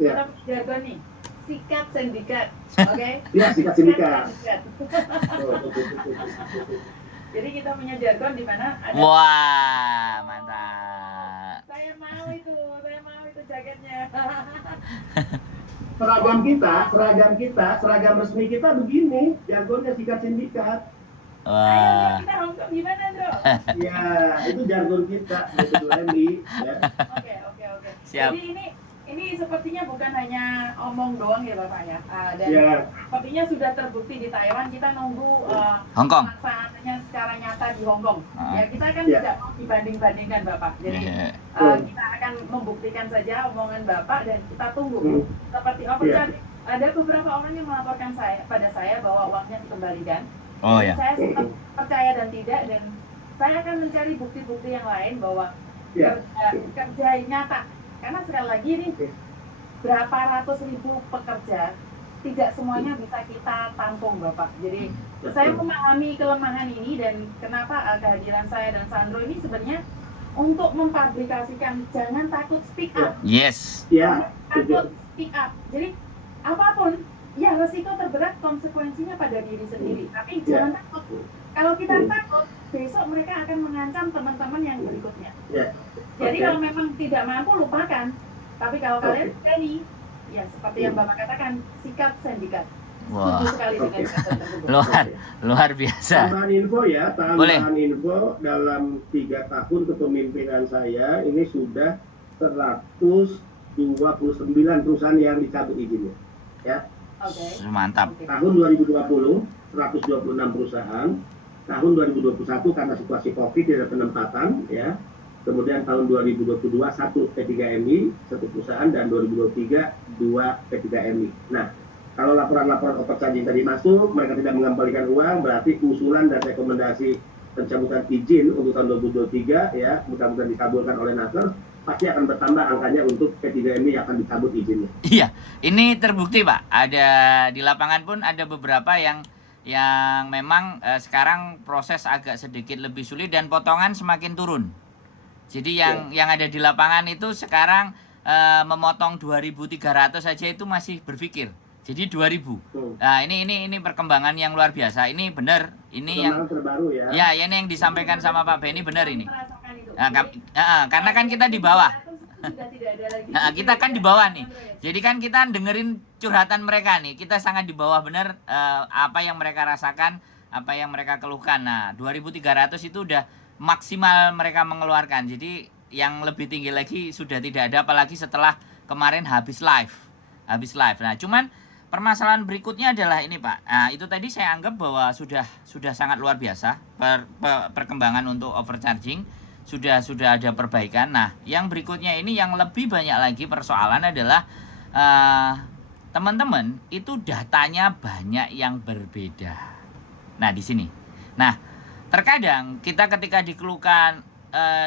Ya. Kita jargon nih. Sikat sindikat. Oke? Ya, sikat sindikat. Sikat. Oh. Jadi kita punya jargon di mana ada Wah, mantap. saya mau itu jaketnya. seragam resmi kita begini, jargonnya sikat sindikat. Wah. Ayo kita Hongkong gimana, Bro? Ya, itu jargon kita, BP2MI. Ya. Oke. Siap. Jadi ini sepertinya bukan hanya omong doang ya Bapak ya. Dan Ya. sepertinya sudah terbukti di Taiwan. Kita nunggu Hongkong. pelaksanaannya secara nyata di Hongkong. Ya kita kan Ya. tidak mau dibanding-bandingkan Bapak. Jadi Ya. kita akan membuktikan saja omongan Bapak dan kita tunggu seperti apa. Ya. Ada beberapa orang yang melaporkan pada saya bahwa uangnya dikembalikan. Oh ya. Saya tetap percaya dan tidak, dan saya akan mencari bukti-bukti yang lain bahwa Ya. kerja nyata Karena sekali lagi ini berapa ratus ribu pekerja, tidak semuanya bisa kita tampung Bapak. Jadi saya memahami kelemahan ini dan kenapa kehadiran saya dan Sandro ini sebenarnya untuk memfabrikasikan, jangan takut speak up. Yes. Ya. Takut speak up. Jadi apapun, ya resiko terberat konsekuensinya pada diri sendiri. Tapi jangan takut. Kalau kita takut, besok mereka akan mengancam teman-teman yang berikutnya. Jadi kalau memang tidak mampu, lupakan. Tapi kalau kalian berani, ya seperti yang Bapak katakan, sikap sindikat. Wah. Setuju sekali dengan kata tersebut. Luar biasa. Tambahan info ya, tambahan info dalam 3 tahun kepemimpinan saya ini sudah 129 perusahaan yang dicabut izinnya. Ya. Oke. Mantap. Tahun 2020 126 perusahaan. Tahun 2021 karena situasi Covid tidak ada penempatan ya. Kemudian tahun 2022 1 P3MI, 1 perusahaan, dan 2023 2 P3MI. Nah, kalau laporan-laporan overcharging tadi masuk, mereka tidak mengembalikan uang, berarti usulan dan rekomendasi pencabutan izin untuk tahun 2023 ya, mudah-mudahan dikabulkan oleh Naker, pasti akan bertambah angkanya untuk P3MI yang akan dicabut izinnya. Iya, ini terbukti Pak. Ada di lapangan pun ada beberapa yang memang sekarang proses agak sedikit lebih sulit dan potongan semakin turun. Jadi yang ada di lapangan itu sekarang memotong 2.300 saja itu masih berpikir. Jadi 2.000. Nah, ini perkembangan yang luar biasa. Ini benar. Ini yang terbaru ya. Ya, ini yang disampaikan sama Pak Benny benar ini. Nah, karena kan kita di bawah. Nah, kita kan di bawah nih. Jadi kan kita dengerin curhatan mereka nih. Kita sangat di bawah benar apa yang mereka rasakan, apa yang mereka keluhkan. Nah, 2.300 itu udah maksimal mereka mengeluarkan. Jadi yang lebih tinggi lagi sudah tidak ada, apalagi setelah kemarin habis live. Nah, cuman permasalahan berikutnya adalah ini Pak. Nah, itu tadi saya anggap bahwa sudah sangat luar biasa perkembangan untuk overcharging. Sudah ada perbaikan. Nah, yang berikutnya ini yang lebih banyak lagi persoalan adalah teman-teman itu datanya banyak yang berbeda. Nah, di sini. Nah, terkadang kita ketika dikeluhkan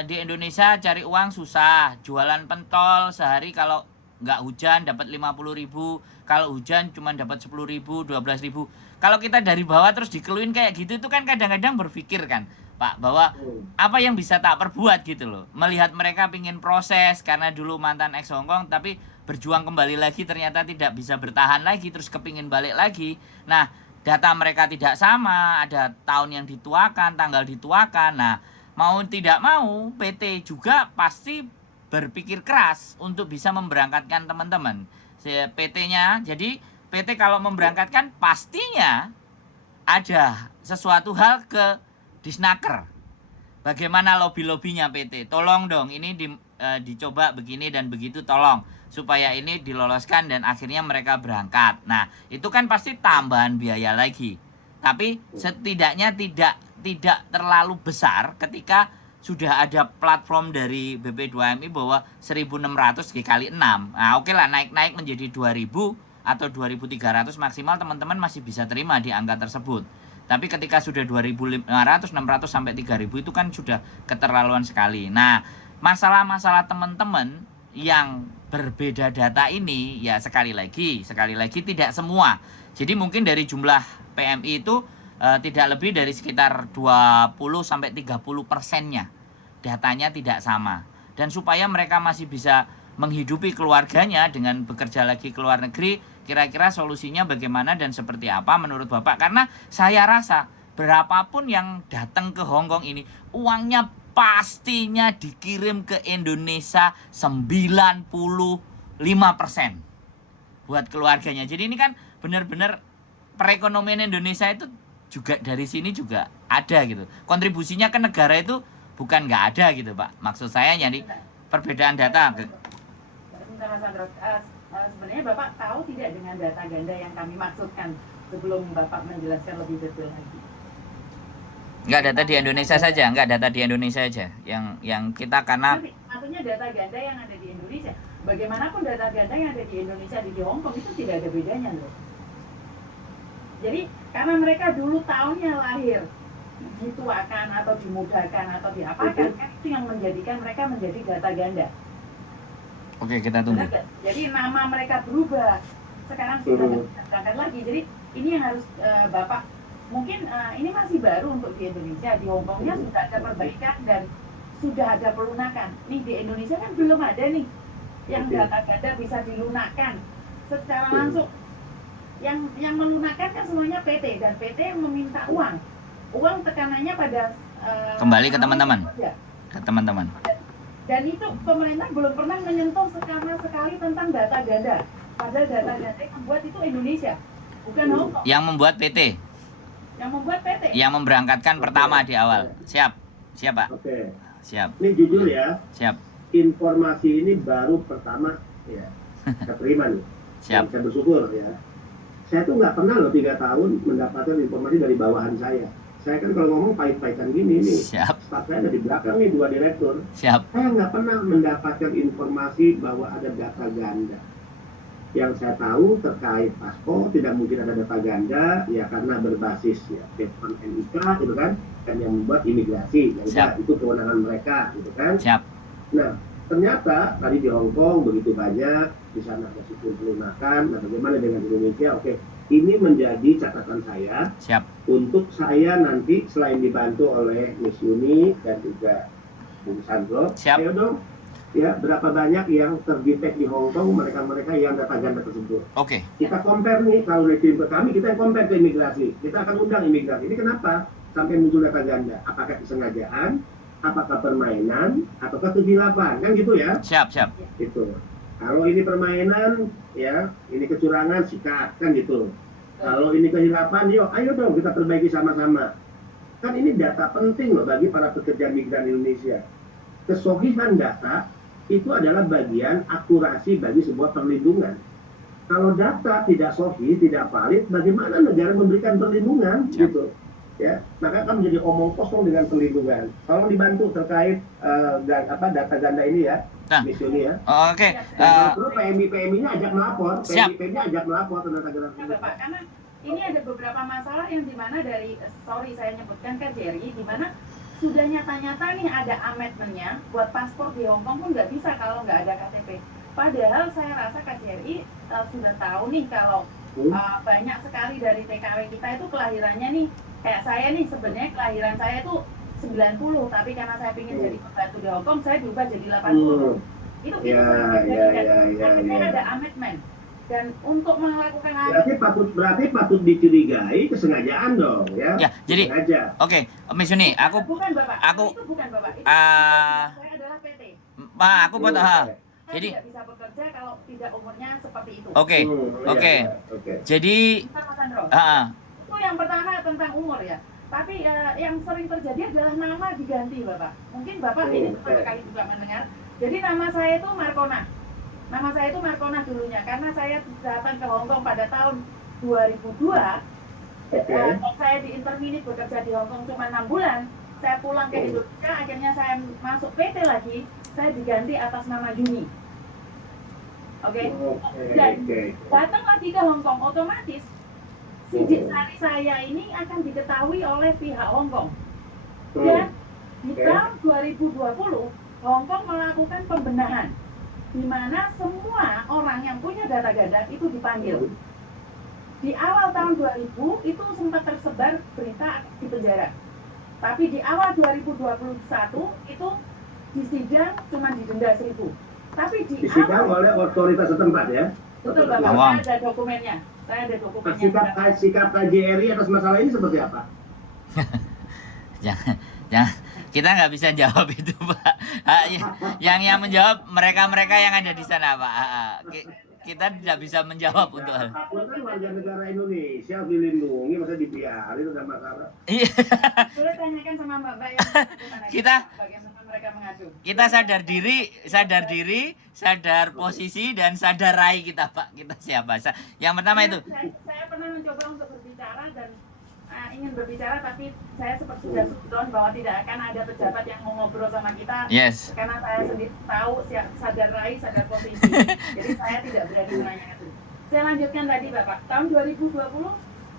di Indonesia cari uang susah, jualan pentol sehari kalau nggak hujan dapat 50.000, kalau hujan cuma dapat 10.000, 12.000. Kalau kita dari bawah terus dikeluhin kayak gitu itu kan kadang-kadang berpikir kan Pak, bahwa apa yang bisa tak perbuat gitu loh. Melihat mereka pingin proses karena dulu mantan ex Hongkong tapi berjuang kembali lagi ternyata tidak bisa bertahan lagi terus kepingin balik lagi. Nah, data mereka tidak sama, ada tahun yang dituakan, tanggal dituakan. Nah, mau tidak mau PT juga pasti berpikir keras untuk bisa memberangkatkan teman-teman. PT-nya, jadi PT kalau memberangkatkan pastinya ada sesuatu hal ke Disnaker. Bagaimana lobby-lobbynya PT? Tolong dong ini dicoba begini dan begitu, tolong supaya ini diloloskan dan akhirnya mereka berangkat. Nah, itu kan pasti tambahan biaya lagi. Tapi setidaknya tidak terlalu besar ketika sudah ada platform dari BP2MI bahwa 1.600 dikali 6. Nah, oke lah naik menjadi 2.000 atau 2.300 maksimal teman-teman masih bisa terima di angka tersebut. Tapi ketika sudah 2.500, 600 sampai 3.000 itu kan sudah keterlaluan sekali. Nah, masalah-masalah teman-teman yang berbeda data ini ya sekali lagi tidak semua. Jadi mungkin dari jumlah PMI itu tidak lebih dari sekitar 20 sampai 30%-nya datanya tidak sama. Dan supaya mereka masih bisa menghidupi keluarganya dengan bekerja lagi ke luar negeri, kira-kira solusinya bagaimana dan seperti apa menurut Bapak? Karena saya rasa berapapun yang datang ke Hongkong ini, uangnya pastinya dikirim ke Indonesia 95% buat keluarganya. Jadi ini kan benar-benar perekonomian Indonesia itu juga dari sini juga ada gitu. Kontribusinya ke negara itu bukan nggak ada gitu Pak. Maksud saya jadi perbedaan data. Mas Sandro, sebenarnya Bapak tahu tidak dengan data ganda yang kami maksudkan sebelum Bapak menjelaskan lebih detail lagi? Enggak, data di Indonesia saja, enggak data di Indonesia aja. Yang kita karena maksudnya data ganda yang ada di Indonesia. Bagaimanapun data ganda yang ada di Indonesia di Hongkong itu tidak ada bedanya loh. Jadi karena mereka dulu tahunnya lahir dituakan atau dimudahkan atau diapakan, kan itu yang menjadikan mereka menjadi data ganda. Oke, kita tunggu. Benar nggak? Jadi nama mereka berubah. Sekarang sudah tidak berangkat lagi. Jadi ini yang harus Bapak, mungkin ini masih baru untuk di Indonesia. Di Hong Kongnya sudah ada perbaikan dan sudah ada pelunakan. Nih di Indonesia kan belum ada nih yang data ganda bisa dilunakkan secara langsung. Yang melunakkan kan semuanya PT, dan PT meminta uang. Uang tekanannya pada Kembali ke teman-teman. Ke teman-teman. Dan itu pemerintah belum pernah menyentuh sama sekali tentang data ganda. Padahal data ganda yang membuat itu Indonesia, bukan Hong Kong. Yang membuat PT. Yang membuat PT. Yang memberangkatkan pertama di awal. Siap. Siap, Pak. Oke. Siap. Ini jujur ya, Siap. informasi ini baru pertama ya saya terima nih. Siap. Dan saya bersyukur ya. Saya tuh nggak pernah loh 3 tahun mendapatkan informasi dari bawahan saya. Saya kan kalau ngomong pahit-pahitan gini nih. Siap. Staf saya ada di belakang nih 2 direktur. Siap. Saya nggak pernah mendapatkan informasi bahwa ada data ganda. Yang saya tahu terkait paspor tidak mungkin ada data ganda ya karena berbasis ya P1 NIK gitu kan yang membuat imigrasi ya itu kewenangan mereka gitu kan. Siap. Nah ternyata tadi di Hong Kong begitu banyak, di sana ada sistem pelunakan. Nah bagaimana dengan Indonesia? Oke, ini menjadi catatan saya. Siap. Untuk saya nanti selain dibantu oleh Miss Yuni dan juga Bung Sandro, Siap. ayo dong ya berapa banyak yang terdetek di Hong Kong mereka yang data ganda tersebut. Oke. Kita compare nih, kalau dari tim kami kita compare ke imigrasi, kita akan undang imigrasi. Ini kenapa sampai muncul data ganda? Apakah kesengajaan, apakah permainan, ataukah kegelapan, kan gitu ya? Siap, siap. Itu. Kalau ini permainan, ya ini kecurangan, sikat, kan gitu. Kalau ini kehilapan, yuk, ayo dong kita perbaiki sama-sama. Kan ini data penting loh bagi para pekerja migran Indonesia. Kesohihan data itu adalah bagian akurasi bagi sebuah perlindungan. Kalau data tidak sahih, tidak valid, bagaimana negara memberikan perlindungan, gitu. Ya, maka kan menjadi omong kosong dengan perlindungan. Tolong dibantu terkait data ganda ini ya, Nah. Miss Yuni ya. Oke. Terus PMI-nya ajak melapor, Siap. PMI-nya ajak melapor tentang data Nah, Bapak, karena ini ada beberapa masalah yang dimana dari, sorry saya nyebutkan Kak Jerry, dimana sudah nyata-nyata nih ada amendmentnya buat paspor di Hong Kong pun nggak bisa kalau nggak ada KTP. Padahal saya rasa Kak Jerry sudah tahu nih kalau banyak sekali dari TKW kita itu kelahirannya nih, kayak saya nih sebenarnya kelahiran saya itu 90, tapi karena saya ingin jadi pembantu di Hong Kong, saya berubah jadi 80. Itu Ya, artinya ada amendment. Dan untuk melakukan berarti patut dicurigai kesengajaan dong ya. Ya, jadi oke, Miss Yuni, itu bukan Bapak. Itu saya adalah PT. Pak, aku buat Saya jadi tidak bisa bekerja kalau tidak umurnya seperti itu. Oke. Jadi Bentar, Mas Andro. Itu yang pertama tentang umur ya. Tapi yang sering terjadi adalah nama diganti, Bapak. Mungkin Bapak ini pertama kali juga mendengar. Jadi nama saya itu Markona. Nama saya itu Markona dulunya, karena saya datang ke Hong Kong pada tahun 2002. Saya di Interminit bekerja di Hong Kong cuma 6 bulan. Saya pulang ke Indonesia, akhirnya saya masuk PT lagi. Saya diganti atas nama Yuni. Oke? Dan datang lagi ke Hong Kong, otomatis sidik sari saya ini akan diketahui oleh pihak Hong Kong. Dan di tahun 2020, Hong Kong melakukan pembenahan, di mana semua orang yang punya data ganda itu dipanggil. Di awal tahun 2000 itu sempat tersebar berita di penjara. Tapi di awal 2021 itu disidang cuma didenda 1.000. Tapi disidang oleh otoritas setempat ya. Betul Bapak, saya ada dokumennya. Sikap KJRI atas masalah ini seperti apa? jangan kita nggak bisa jawab itu Pak. Yang menjawab mereka yang ada di sana Pak. Kita tidak bisa menjawab untuk hal. Kan warga negara Indonesia dilindungi, masa dibiarin udah masalah. Boleh tanyakan sama Mbak yang bagaimana mereka mengadu. Kita sadar diri, sadar posisi dan sadar rai kita Pak. Kita siapa? Yang pertama itu. Saya pernah mencoba untuk berbicara dan ingin berbicara, tapi saya seperti sudah sudah bahwa tidak akan ada pejabat yang mau ngobrol sama kita. Yes. Karena saya sendiri tahu sadar rai, sadar posisi. Jadi saya tidak berani menanyakan itu. Saya lanjutkan tadi Bapak. Tahun 2020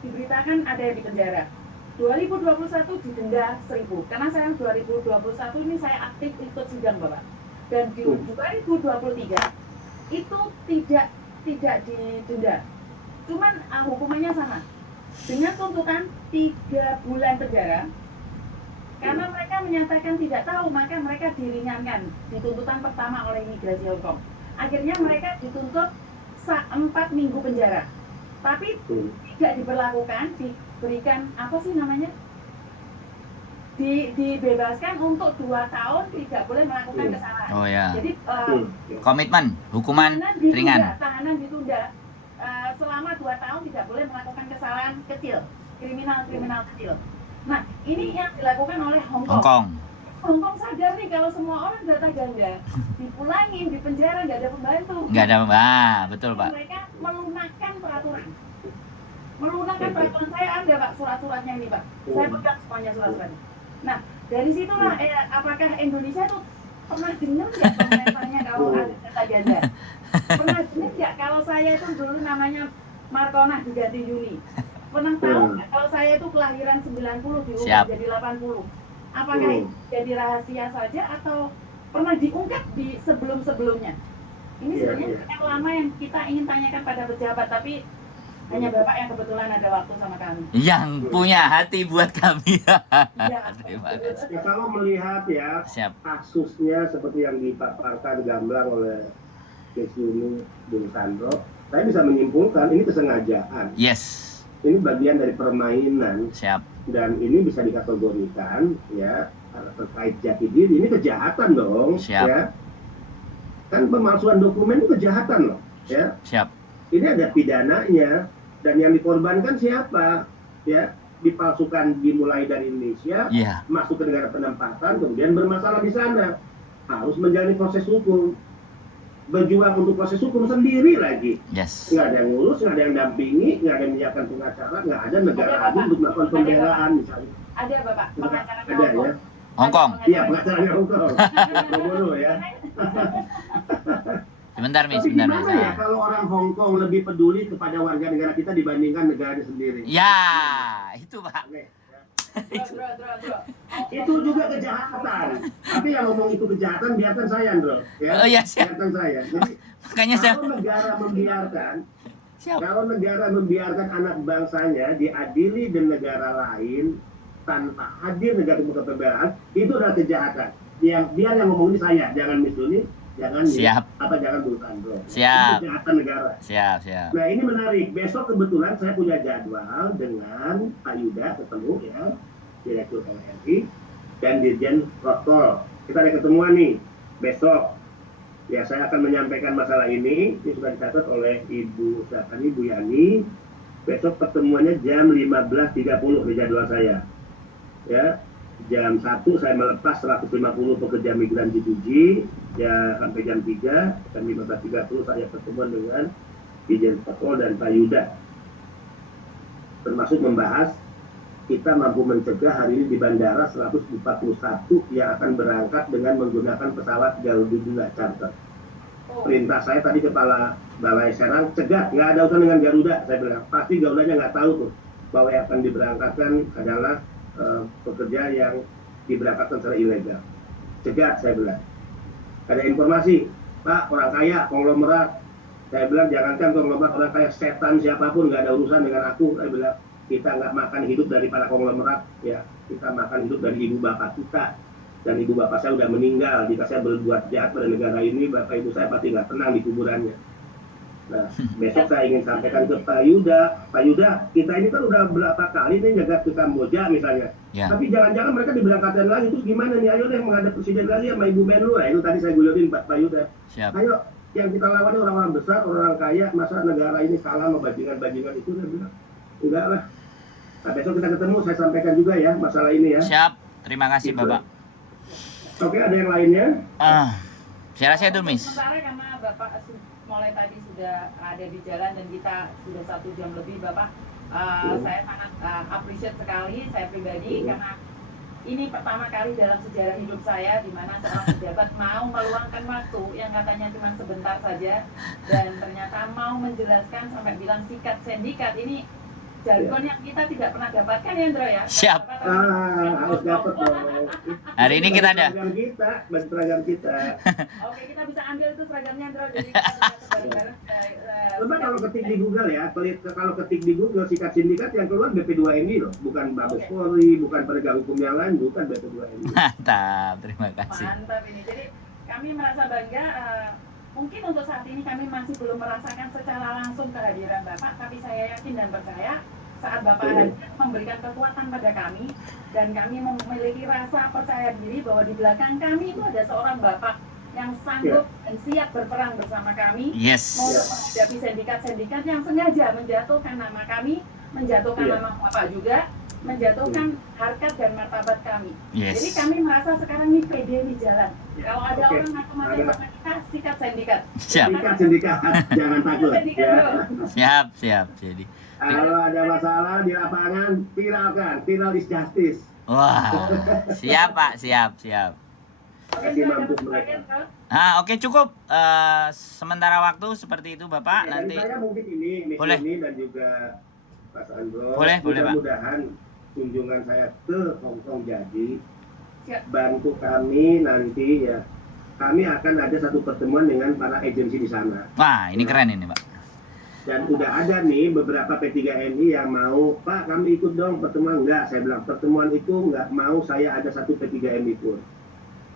diberitakan ada yang di penjara. 2021 didenda 1.000. Karena saya 2021 ini saya aktif ikut sidang Bapak. Dan di 2023 itu tidak didenda. Cuman hukumannya sama dengan tuntutan 3 bulan penjara. Karena mereka menyatakan tidak tahu, maka mereka diringankan di tuntutan pertama oleh imigrasi Hong Kong. Akhirnya mereka dituntut 4 minggu penjara. Tapi tidak diberlakukan, diberikan apa sih namanya? Dibebaskan untuk 2 tahun tidak boleh melakukan kesalahan. Oh ya. Jadi komitmen, hukuman ringan. Tahanan ditunda selama 2 tahun tidak boleh melakukan kesalahan kecil, kriminal kecil. Nah, ini yang dilakukan oleh Hong Kong. Hong Kong sadar nih kalau semua orang data ganda, dipulangin, di penjara, nggak ada pembantu. Nggak ada, betul Pak. Mereka melunakkan peraturan. Saya ada Pak surat-suratnya ini Pak. Saya pegang semuanya surat-suratnya. Nah, dari situlah apakah Indonesia tuh pernah dengar nggak komentarnya kalau ada data ganda? Pernah dengar nggak kalau saya itu dulu namanya Markona diganti Yuni? Pernah tahu nggak kalau saya itu kelahiran 90 diubah jadi 80? Apakah itu jadi rahasia saja atau pernah diungkap di sebelum-sebelumnya? Ini sebenarnya yang lama yang kita ingin tanyakan pada pejabat, tapi hanya Bapak yang kebetulan ada waktu sama kami. Yang punya hati buat kami. Ya, terima kasih. Ya, kalau melihat ya kasusnya seperti yang dipaparkan gamblang oleh Kes Yuni Bung Sandro, saya bisa menyimpulkan ini kesengajaan. Yes. Ini bagian dari permainan. Siap. Dan ini bisa dikategorikan ya terkait jati diri, ini kejahatan dong. Siap. Ya. Kan pemalsuan dokumen itu kejahatan loh, ya. Siap. Ini ada pidananya dan yang dikorbankan siapa? Ya, dipalsukan dimulai dari Indonesia, masuk ke negara penempatan, kemudian bermasalah di sana. Harus menjalani proses hukum. Berjuang untuk proses hukum sendiri lagi. Yes. Nggak ada yang ngurus, nggak ada yang dampingi, nggak ada yang menyiapkan pengacara, nggak ada negara agung untuk melakukan pembelaan misalnya. Ada Bapak, pengacara ada ya. Hong Kong. Iya, pengacaranya Hong Kong. Bono ya. Sebentar, Miss. Tapi gimana ya kalau orang Hong Kong lebih peduli kepada warga negara kita dibandingkan negaranya sendiri? Ya, itu Pak. Itu juga kejahatan. Tapi yang ngomong itu kejahatan biarkan saya, Bro. Ya. Oh iya, siap. Biarkan saya. Jadi Makanya kalau negara membiarkan anak bangsanya diadili di negara lain tanpa hadir negara hukum pembelaan, itu adalah kejahatan. Biar yang ngomong ini saya, jangan Miss Yuni, jangan jangan Bung Sandro. Siap. Itu kejahatan negara. Siap. Nah, ini menarik. Besok kebetulan saya punya jadwal dengan Pak Yuda ketemu ya, Direktur LRI dan Dirjen Protokol. Kita ada ketemuan nih besok. Ya, saya akan menyampaikan masalah ini sudah dicatat oleh Ibu Yani. Besok pertemuannya jam 15.30 di jadwal saya. Ya, jam 1 saya melepas 150 pekerja migran G2G ya sampai jam 3, jam 15.30 saya pertemuan dengan Dirjen Protokol dan Pak Yuda. Termasuk membahas kita mampu mencegah hari ini di bandara 141 yang akan berangkat dengan menggunakan pesawat Garuda Charter. Perintah saya tadi Kepala Balai Serang, cegah, nggak ada urusan dengan Garuda. Saya bilang, pasti Garudanya nggak tahu tuh bahwa yang akan diberangkatkan adalah pekerja yang diberangkatkan secara ilegal. Cegah, saya bilang. Ada informasi, Pak, orang kaya, konglomerat. Saya bilang, jangankan konglomerat, orang kaya, setan siapapun, nggak ada urusan dengan aku. Saya bilang, kita nggak makan hidup dari para konglomerat, ya. Kita makan hidup dari ibu bapak kita. Dan ibu bapak saya sudah meninggal. Jika saya berbuat jahat pada negara ini, bapak ibu saya pasti nggak tenang di kuburannya. Nah, besok saya ingin sampaikan ke Pak Yuda. Pak Yuda, kita ini kan udah berapa kali nih jaga ke Kamboja misalnya. Ya. Tapi jangan-jangan mereka diberangkatkan lagi. Terus gimana nih? Ayo deh menghadap presiden lagi sama ibu Menlu. Nah, itu tadi saya guyotin Pak Yuda. Siap. Ayo, yang kita lawan ini orang-orang besar, orang kaya. Masa negara ini kalah sama bajingan-bajingan itu? Saya bilang, enggak lah. Nah, besok kita ketemu, saya sampaikan juga ya masalah ini ya. Siap, terima kasih Gitu. Bapak. Oke, ada yang lainnya? Saya rasa itu, Miss. Sementara karena Bapak mulai tadi sudah ada di jalan dan kita sudah 1 jam lebih, Bapak, saya sangat appreciate sekali, saya pribadi, karena ini pertama kali dalam sejarah hidup saya di mana seorang pejabat mau meluangkan waktu yang katanya cuma sebentar saja dan ternyata mau menjelaskan sampai bilang sikat sindikat. Ini jargon yang kita tidak pernah dapatkan ya Indro ya. Siap. Harus dapat dong. Hari ini kita ada. Seragam kita. Oke, kita bisa ambil itu seragamnya Indro. Jadi kita bisa bareng-bareng. Coba kalau ketik di Google ya, kalau ketik di Google sikat sindikat yang keluar BP2MI loh, bukan Mabes Polri, bukan penegak hukum yang lain, bukan BP2MI. Mantap, terima kasih. Mantap ini. Jadi kami merasa bangga. Mungkin untuk saat ini kami masih belum merasakan secara langsung kehadiran Bapak, tapi saya yakin dan percaya saat Bapak hadir memberikan kekuatan pada kami dan kami memiliki rasa percaya diri bahwa di belakang kami itu ada seorang Bapak yang sanggup dan siap berperang bersama kami Yes. menghadapi sindikat-sindikat yang sengaja menjatuhkan nama kami, menjatuhkan nama Bapak juga, menjatuhkan harkat dan martabat kami. Yes. Jadi kami merasa sekarang ini pede di jalan. Kalau ada orang macam-macam sama kita, sikat sindikat. Siap. Sindikat, jangan takut. Siap, siap. Jadi Kalau ada masalah di lapangan, viralkan, viral is justice. wah, siap Pak, siap. Kasih mampu mereka. Oke cukup. Sementara waktu seperti itu Bapak. Ya, Nanti dari saya mungkin ini, Miss Boleh. Yuni dan juga Mas Andro. Boleh, Pak. Mudah-mudahan kunjungan saya ke Hongkong jadi Siap. bantu kami nanti ya. Kami akan ada satu pertemuan dengan para agensi di sana. wah ini keren ini Pak. Dan udah ada nih beberapa P3MI yang mau, Pak kami ikut dong pertemuan. Enggak, saya bilang pertemuan itu enggak mau saya ada satu P3MI pun.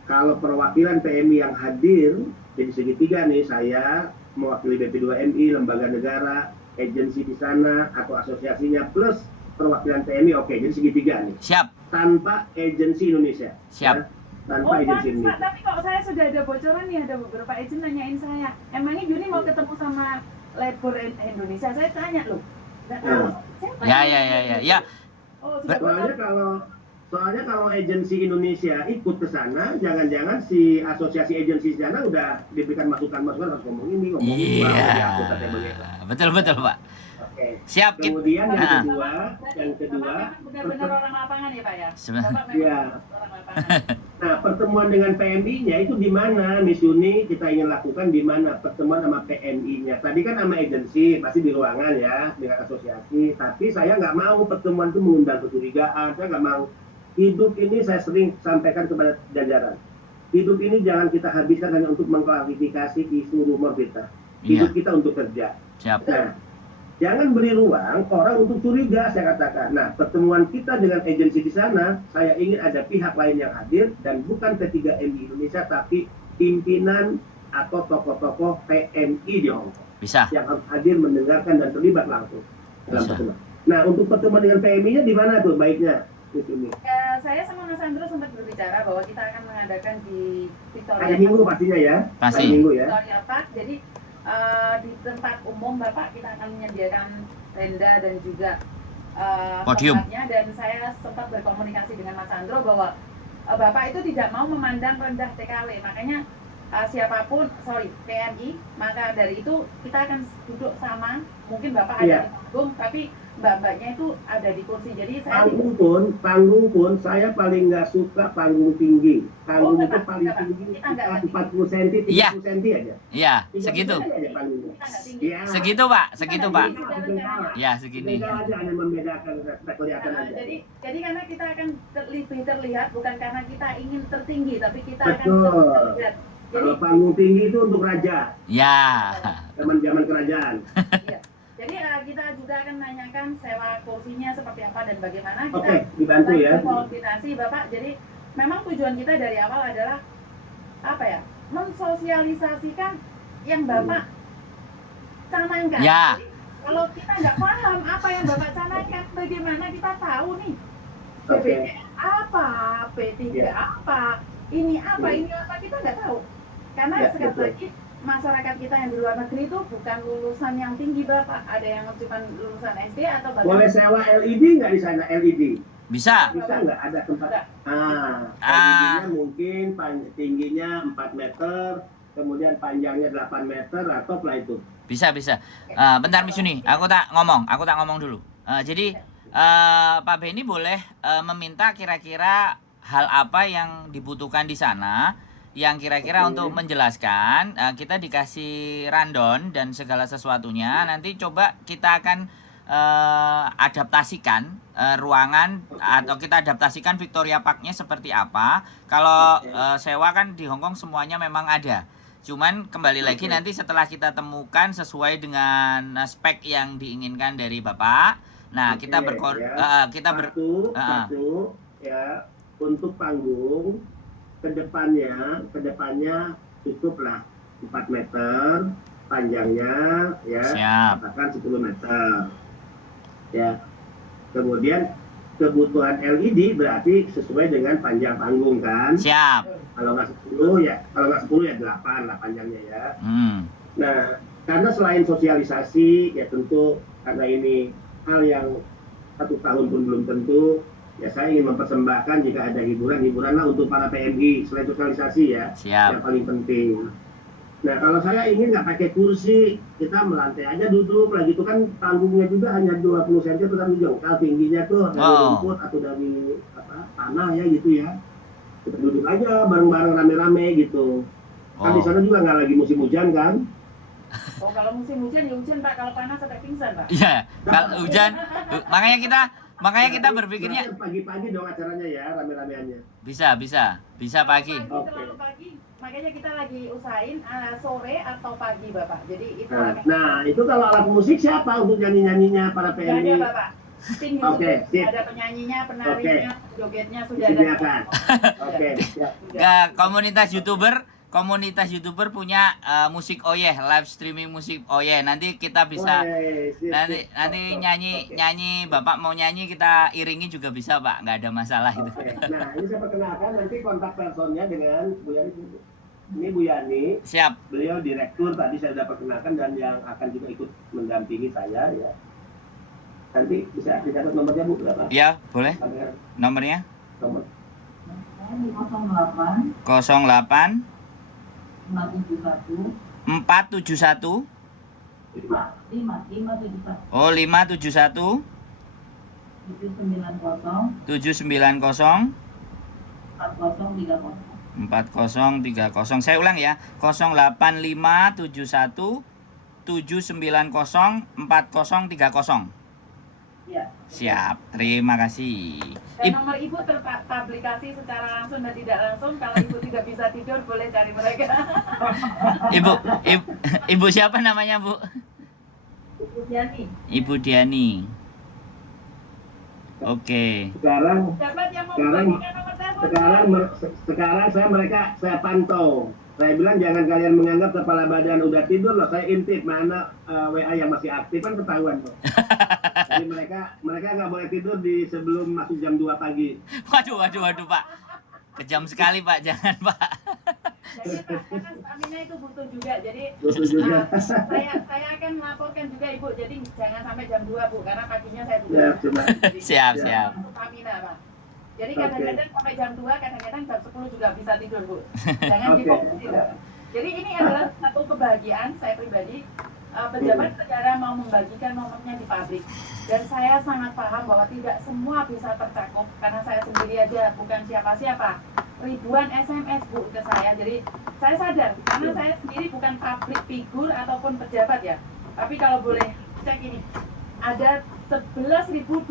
Kalau perwakilan PMI yang hadir, jadi segitiga nih, saya mewakili BP2MI, lembaga negara, agensi di sana, atau asosiasinya, plus perwakilan PMI, oke, jadi segitiga nih. Siap. Tanpa agensi Indonesia. Siap. Ya, tanpa agensi Pak, Indonesia. tapi kok saya sudah ada bocoran nih, ada beberapa agen nanyain saya, emangnya Juni mau ketemu sama Labor Indonesia? Saya tanya loh. Nggak tahu. Siapa? Ya. Oh, sudah bocor. Soalnya kalau agensi Indonesia ikut ke sana, jangan-jangan si asosiasi agensi di sana udah diberikan masukan-masukan harus ngomong ini, ngomong itu, Iya. Betul Pak. Oke. Siap. Kemudian yang Nah. kedua, Bapak benar-benar orang lapangan ya Pak ya? Sebenarnya. Bapak memang Iya. orang lapangan. Nah, pertemuan dengan PMI-nya itu di mana, Miss Yuni, kita ingin lakukan di mana pertemuan sama PMI-nya. Tadi kan sama agensi, pasti di ruangan ya, dengan asosiasi. Tapi saya nggak mau pertemuan itu mengundang kecurigaan, saya nggak mau. Hidup ini saya sering sampaikan kepada jajaran. Hidup ini jangan kita habiskan hanya untuk mengklarifikasi isu rumor kita. Hidup kita untuk kerja. Siap. Nah, jangan beri ruang orang untuk curiga, saya katakan. Nah, pertemuan kita dengan agensi di sana, saya ingin ada pihak lain yang hadir, dan bukan P3MI Indonesia, tapi pimpinan atau tokoh-tokoh PMI di Hongkong. Bisa. Yang harus hadir mendengarkan dan terlibat langsung dalam Bisa. pertemuan. Nah, untuk pertemuan dengan PMI-nya di mana tuh baiknya? Di sini. Saya sama Mas Andro sempat berbicara bahwa kita akan mengadakan di Victoria Hari Minggu pastinya ya? Pasti. Hari Minggu ya? Victoria Park. Jadi di tempat umum Bapak kita akan menyediakan tenda dan juga Podium. tempatnya, dan saya sempat berkomunikasi dengan Mas Andro bahwa Bapak itu tidak mau memandang rendah TKW, makanya siapapun, PMI, maka dari itu kita akan duduk sama, mungkin Bapak ada di panggung, tapi mbak-mbaknya itu ada di kursi. Jadi saya panggung pun saya paling nggak suka panggung tinggi. Panggung itu enggak, paling enggak, tinggi kita enggak 40 cm, 30 cm aja. Iya, 30 segitu. cm aja panggungnya. kita nggak tinggi. Iya. Segitu Pak. Ya, segini. Tinggal aja hanya membedakan, kelihatan Nah, aja. jadi karena kita akan lebih terlihat, bukan karena kita ingin tertinggi, tapi kita akan Betul. lebih terlihat. Jadi Kalau panggung tinggi itu untuk raja, Ya. zaman kerajaan. iya. Jadi kita juga akan menanyakan sewa kursinya seperti apa dan bagaimana. Kita Oke, dibantu lagi ya. berkoordinasi Bapak. Jadi memang tujuan kita dari awal adalah apa ya? Mensosialisasikan yang Bapak canangkan. Ya. Jadi, kalau kita nggak paham apa yang Bapak canangkan, bagaimana kita tahu nih? Oke. BPJS apa, P3 Ya. apa, ini apa, ini apa, kita nggak tahu. Karena Ya, sekali betul. lagi masyarakat kita yang di luar negeri itu bukan lulusan yang tinggi Bapak, ada yang cuma lulusan SD atau Boleh sewa LED nggak di sana? LED? Bisa. Bisa nggak ada tempat? Enggak. LED-nya mungkin tingginya 4 meter, kemudian panjangnya 8 meter, atau lah itu. Bisa. Bentar Miss Yuni, aku tak ngomong dulu. Jadi Pak Benny boleh meminta kira-kira hal apa yang dibutuhkan di sana, yang kira-kira untuk menjelaskan. Kita dikasih rundown dan segala sesuatunya. Nanti coba kita akan adaptasikan ruangan atau kita adaptasikan Victoria Park-nya seperti apa. Kalau sewa kan di Hong Kong semuanya memang ada. Cuman kembali lagi nanti setelah kita temukan sesuai dengan spek yang diinginkan dari Bapak. Nah, kita satu ya, untuk panggung kedepannya cukuplah 4 meter panjangnya ya, Siap. katakan 10 meter ya. Kemudian kebutuhan LED berarti sesuai dengan panjang panggung kan. Siap. Kalau nggak 10 ya 8 lah panjangnya ya. Nah, karena selain sosialisasi ya tentu karena ini hal yang 1 tahun pun belum tentu, ya saya ingin mempersembahkan jika ada hiburan lah untuk para PMI selain sosialisasi ya. Siap. Yang paling penting. Nah, kalau saya ingin nggak pakai kursi, kita melantai aja duduk lah gitu kan, panggungnya juga hanya 20 cm atau jongkal tingginya tuh dari rumput atau dari tanah ya gitu ya. Kita duduk aja bareng-bareng rame-rame gitu. Kan di sana juga nggak lagi musim hujan kan? Oh, kalau musim hujan ya hujan Pak, kalau panas sampai pingsan Pak. Iya, kalau hujan makanya kita berpikirnya pagi-pagi dong acaranya ya, rame-rameannya. Bisa pagi. Terlalu pagi, makanya kita lagi usahain sore atau pagi Bapak. Jadi itu nah, itu kalau alat musik siapa untuk nyanyi-nyanyinya para PMI? Nggak ada Bapak. Tim Oke, sip. ada penyanyinya, penarinya, jogetnya sudah Disediakan. ada. Oke, siap. Komunitas YouTuber punya musik Oyeh, live streaming musik Oyeh. Nanti kita bisa nanti nyanyi Bapak mau nyanyi kita iringi juga bisa Pak, nggak ada masalah itu. Nah, ini saya perkenalkan nanti kontak personnya dengan Bu Yani. Ini Bu Yani. Siap. Beliau direktur tadi saya sudah perkenalkan dan yang akan juga ikut mendampingi saya ya. Nanti bisa dicatat nomornya Bu berapa? Iya, boleh. Nomornya? Nomor 08 471 Oh 571 790 4030. Saya ulang ya. 08571 790 4030. Ya. Siap, terima kasih. Dan nomor Ibu terpublikasi secara langsung dan tidak langsung. Kalau Ibu tidak bisa tidur, boleh cari mereka. Ibu siapa namanya Bu? Ibu Diani. Ibu Diani. Oke. Sekarang saya pantau. Saya bilang jangan kalian menganggap kepala badan udah tidur loh. Saya intip mana WA yang masih aktif kan ketahuan loh. Jadi mereka nggak boleh tidur di sebelum masuk jam 2 pagi. Waduh Pak. Kejam sekali Pak, jangan Pak. Jadi Pak, karena stamina itu butuh juga. Jadi saya akan melaporkan juga Ibu. Jadi jangan sampai jam 2 Bu, karena paginya saya tugas. Siap. Stamina Pak. Jadi kadang-kadang sampai jam 2, kadang-kadang jam 10 juga bisa tidur Bu. Jangan difokus. Jadi ini adalah satu kebahagiaan saya pribadi. Pejabat negara mau membagikan nomornya di pabrik, dan saya sangat paham bahwa tidak semua bisa tercakup karena saya sendiri aja bukan siapa-siapa. Ribuan SMS Bu ke saya, jadi saya sadar karena saya sendiri bukan public figure ataupun pejabat ya. Tapi kalau boleh cek ini, ada 11.254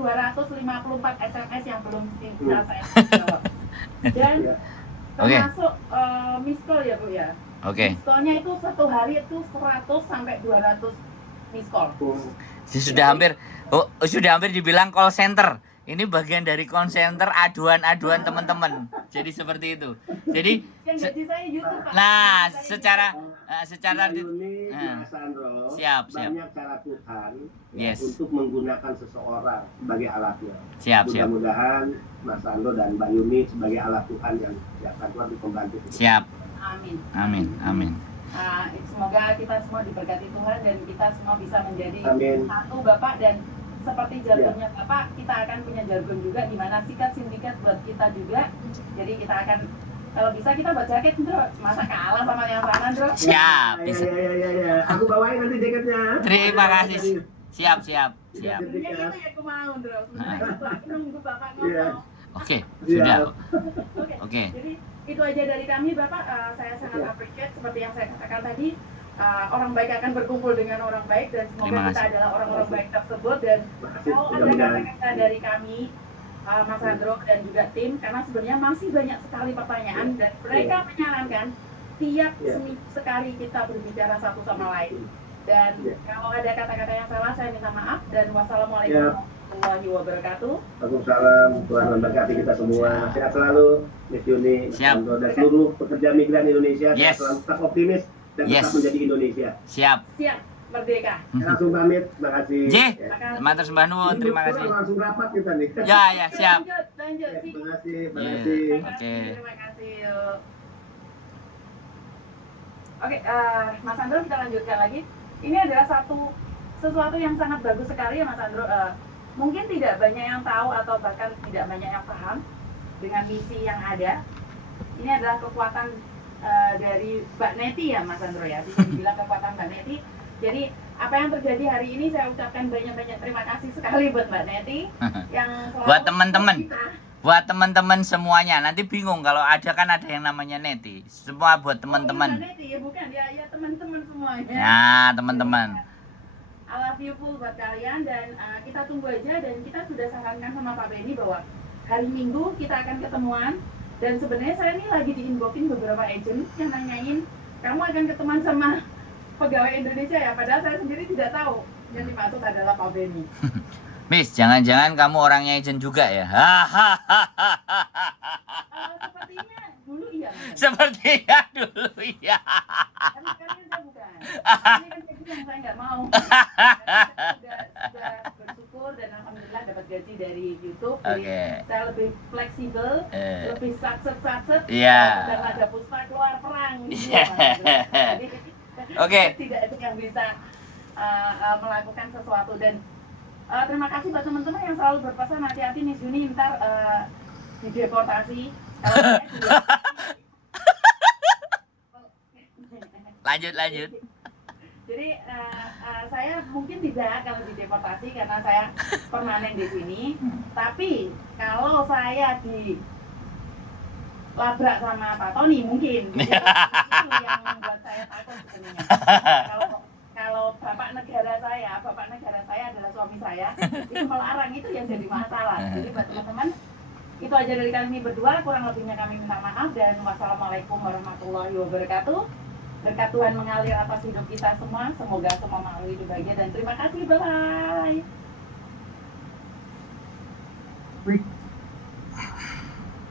SMS yang belum bisa saya jawab, dan termasuk miss call ya Bu ya. Oke. Miss call-nya itu satu hari itu 100 sampai 200 miss call. Sudah hampir dibilang call center. Ini bagian dari call center aduan-aduan teman-teman. Jadi seperti itu. Jadi yang gaji saya YouTube Pak. Nah, secara Mas Sandro, siap. banyak cara Tuhan Yes. untuk menggunakan seseorang sebagai alatnya. Siap. Mudah-mudahan Mas Sandro dan Mbak Yuni sebagai alat Tuhan yang akan Tuhan membantu. Siap. Amin. Semoga kita semua diberkati Tuhan dan kita semua bisa menjadi satu Bapak, dan seperti jargonnya Bapak, kita akan punya jargon juga di mana sikat sindikat buat kita juga. Jadi kita akan, kalau bisa kita buat jaket Bro, masa kalah sama yang sana Bro. Siap. Bisa. Ya. Aku bawain nanti jaketnya. Terima kasih. Siap. Gitu ya aku mau Bro. Aku nunggu Bapak ngomong. Oke, sudah. Oke. Jadi itu aja dari kami Bapak, saya sangat appreciate seperti yang saya katakan tadi. orang baik akan berkumpul dengan orang baik, dan semoga Terima kita kasih. adalah orang-orang baik tersebut. Dan kalau ada kata-kata dari kami, Mas Andro dan juga tim, karena sebenarnya masih banyak sekali pertanyaan dan mereka menyarankan tiap seminggu sekali kita berbicara satu sama lain. Dan kalau ada kata-kata yang salah, saya minta maaf, dan wassalamualaikum warahmatullahi wabarakatuh. Waalaikumsalam, Tuhan memberkati kita semua. Sehat selalu, Miss Yuni, Mas Siap. Andro, dan seluruh pekerja migran Indonesia. Yes. Selalu tetap optimis dan Yes. tetap menjadi Indonesia. Siap. Siap, merdeka. Saya langsung pamit, terima kasih. J, Ya. matur sembah nuwun, terima kasih. Langsung rapat kita nih. Ya, ya, siap. Lanjut. Ya, terima kasih, terima Iya. kasih. Oke. Terima kasih. Yuk. Oke, Mas Andro, kita lanjutkan lagi. Ini adalah sesuatu yang sangat bagus sekali ya Mas Andro. Mungkin tidak banyak yang tahu atau bahkan tidak banyak yang paham dengan misi yang ada. Ini adalah kekuatan dari Mbak Neti ya Mas Andro ya. Bisa dibilang kekuatan Mbak Neti. Jadi apa yang terjadi hari ini, saya ucapkan banyak-banyak terima kasih sekali buat Mbak Neti yang selalu Buat teman-teman. kita. Buat teman-teman semuanya, nanti bingung kalau ada yang namanya Neti. Semua buat Oh, teman-teman. bukan Neti ya, bukan ya, teman-teman semuanya. Ya, teman-teman. I love you full buat kalian, dan kita tunggu aja, dan kita sudah sarankan sama Pak Benny bahwa hari Minggu kita akan ketemuan. Dan sebenarnya saya ini lagi di-inboxin beberapa agent yang nanyain, kamu akan ketemuan sama pegawai Indonesia ya, padahal saya sendiri tidak tahu yang dimaksud adalah Pak Benny. Miss, jangan-jangan kamu orangnya agent juga ya? Sepertinya dulu iya, Mas. Sepertinya dulu ya. Tapi sekarang saya bukan. Ini kan gaji yang saya nggak mau. Karena saya sudah bersyukur dan alhamdulillah dapat gaji dari YouTube. Jadi Oke. saya lebih fleksibel, lebih satset. Iya. Dan ada puspa keluar perang. Gitu, Iya. Jadi Oke. tidak ada yang bisa melakukan sesuatu. Dan terima kasih buat teman-teman yang selalu berpesan, hati-hati Miss Yuni ntar dideportasi. Kalau saya Lanjut. Jadi saya mungkin tidak kalau dideportasi karena saya permanen di sini. Tapi kalau saya dilabrak sama Pak Tony mungkin. Itu yang membuat saya takut sebenarnya. Kalau bapak negara saya adalah suami saya, itu melarang, itu yang jadi masalah. Jadi buat teman-teman, itu aja dari kami berdua. Kurang lebihnya kami minta maaf, dan wassalamualaikum warahmatullahi wabarakatuh. Berkat Tuhan mengalir atas hidup kita semua. Semoga semua makhluk hidup bahagia, dan terima kasih. Bye-bye.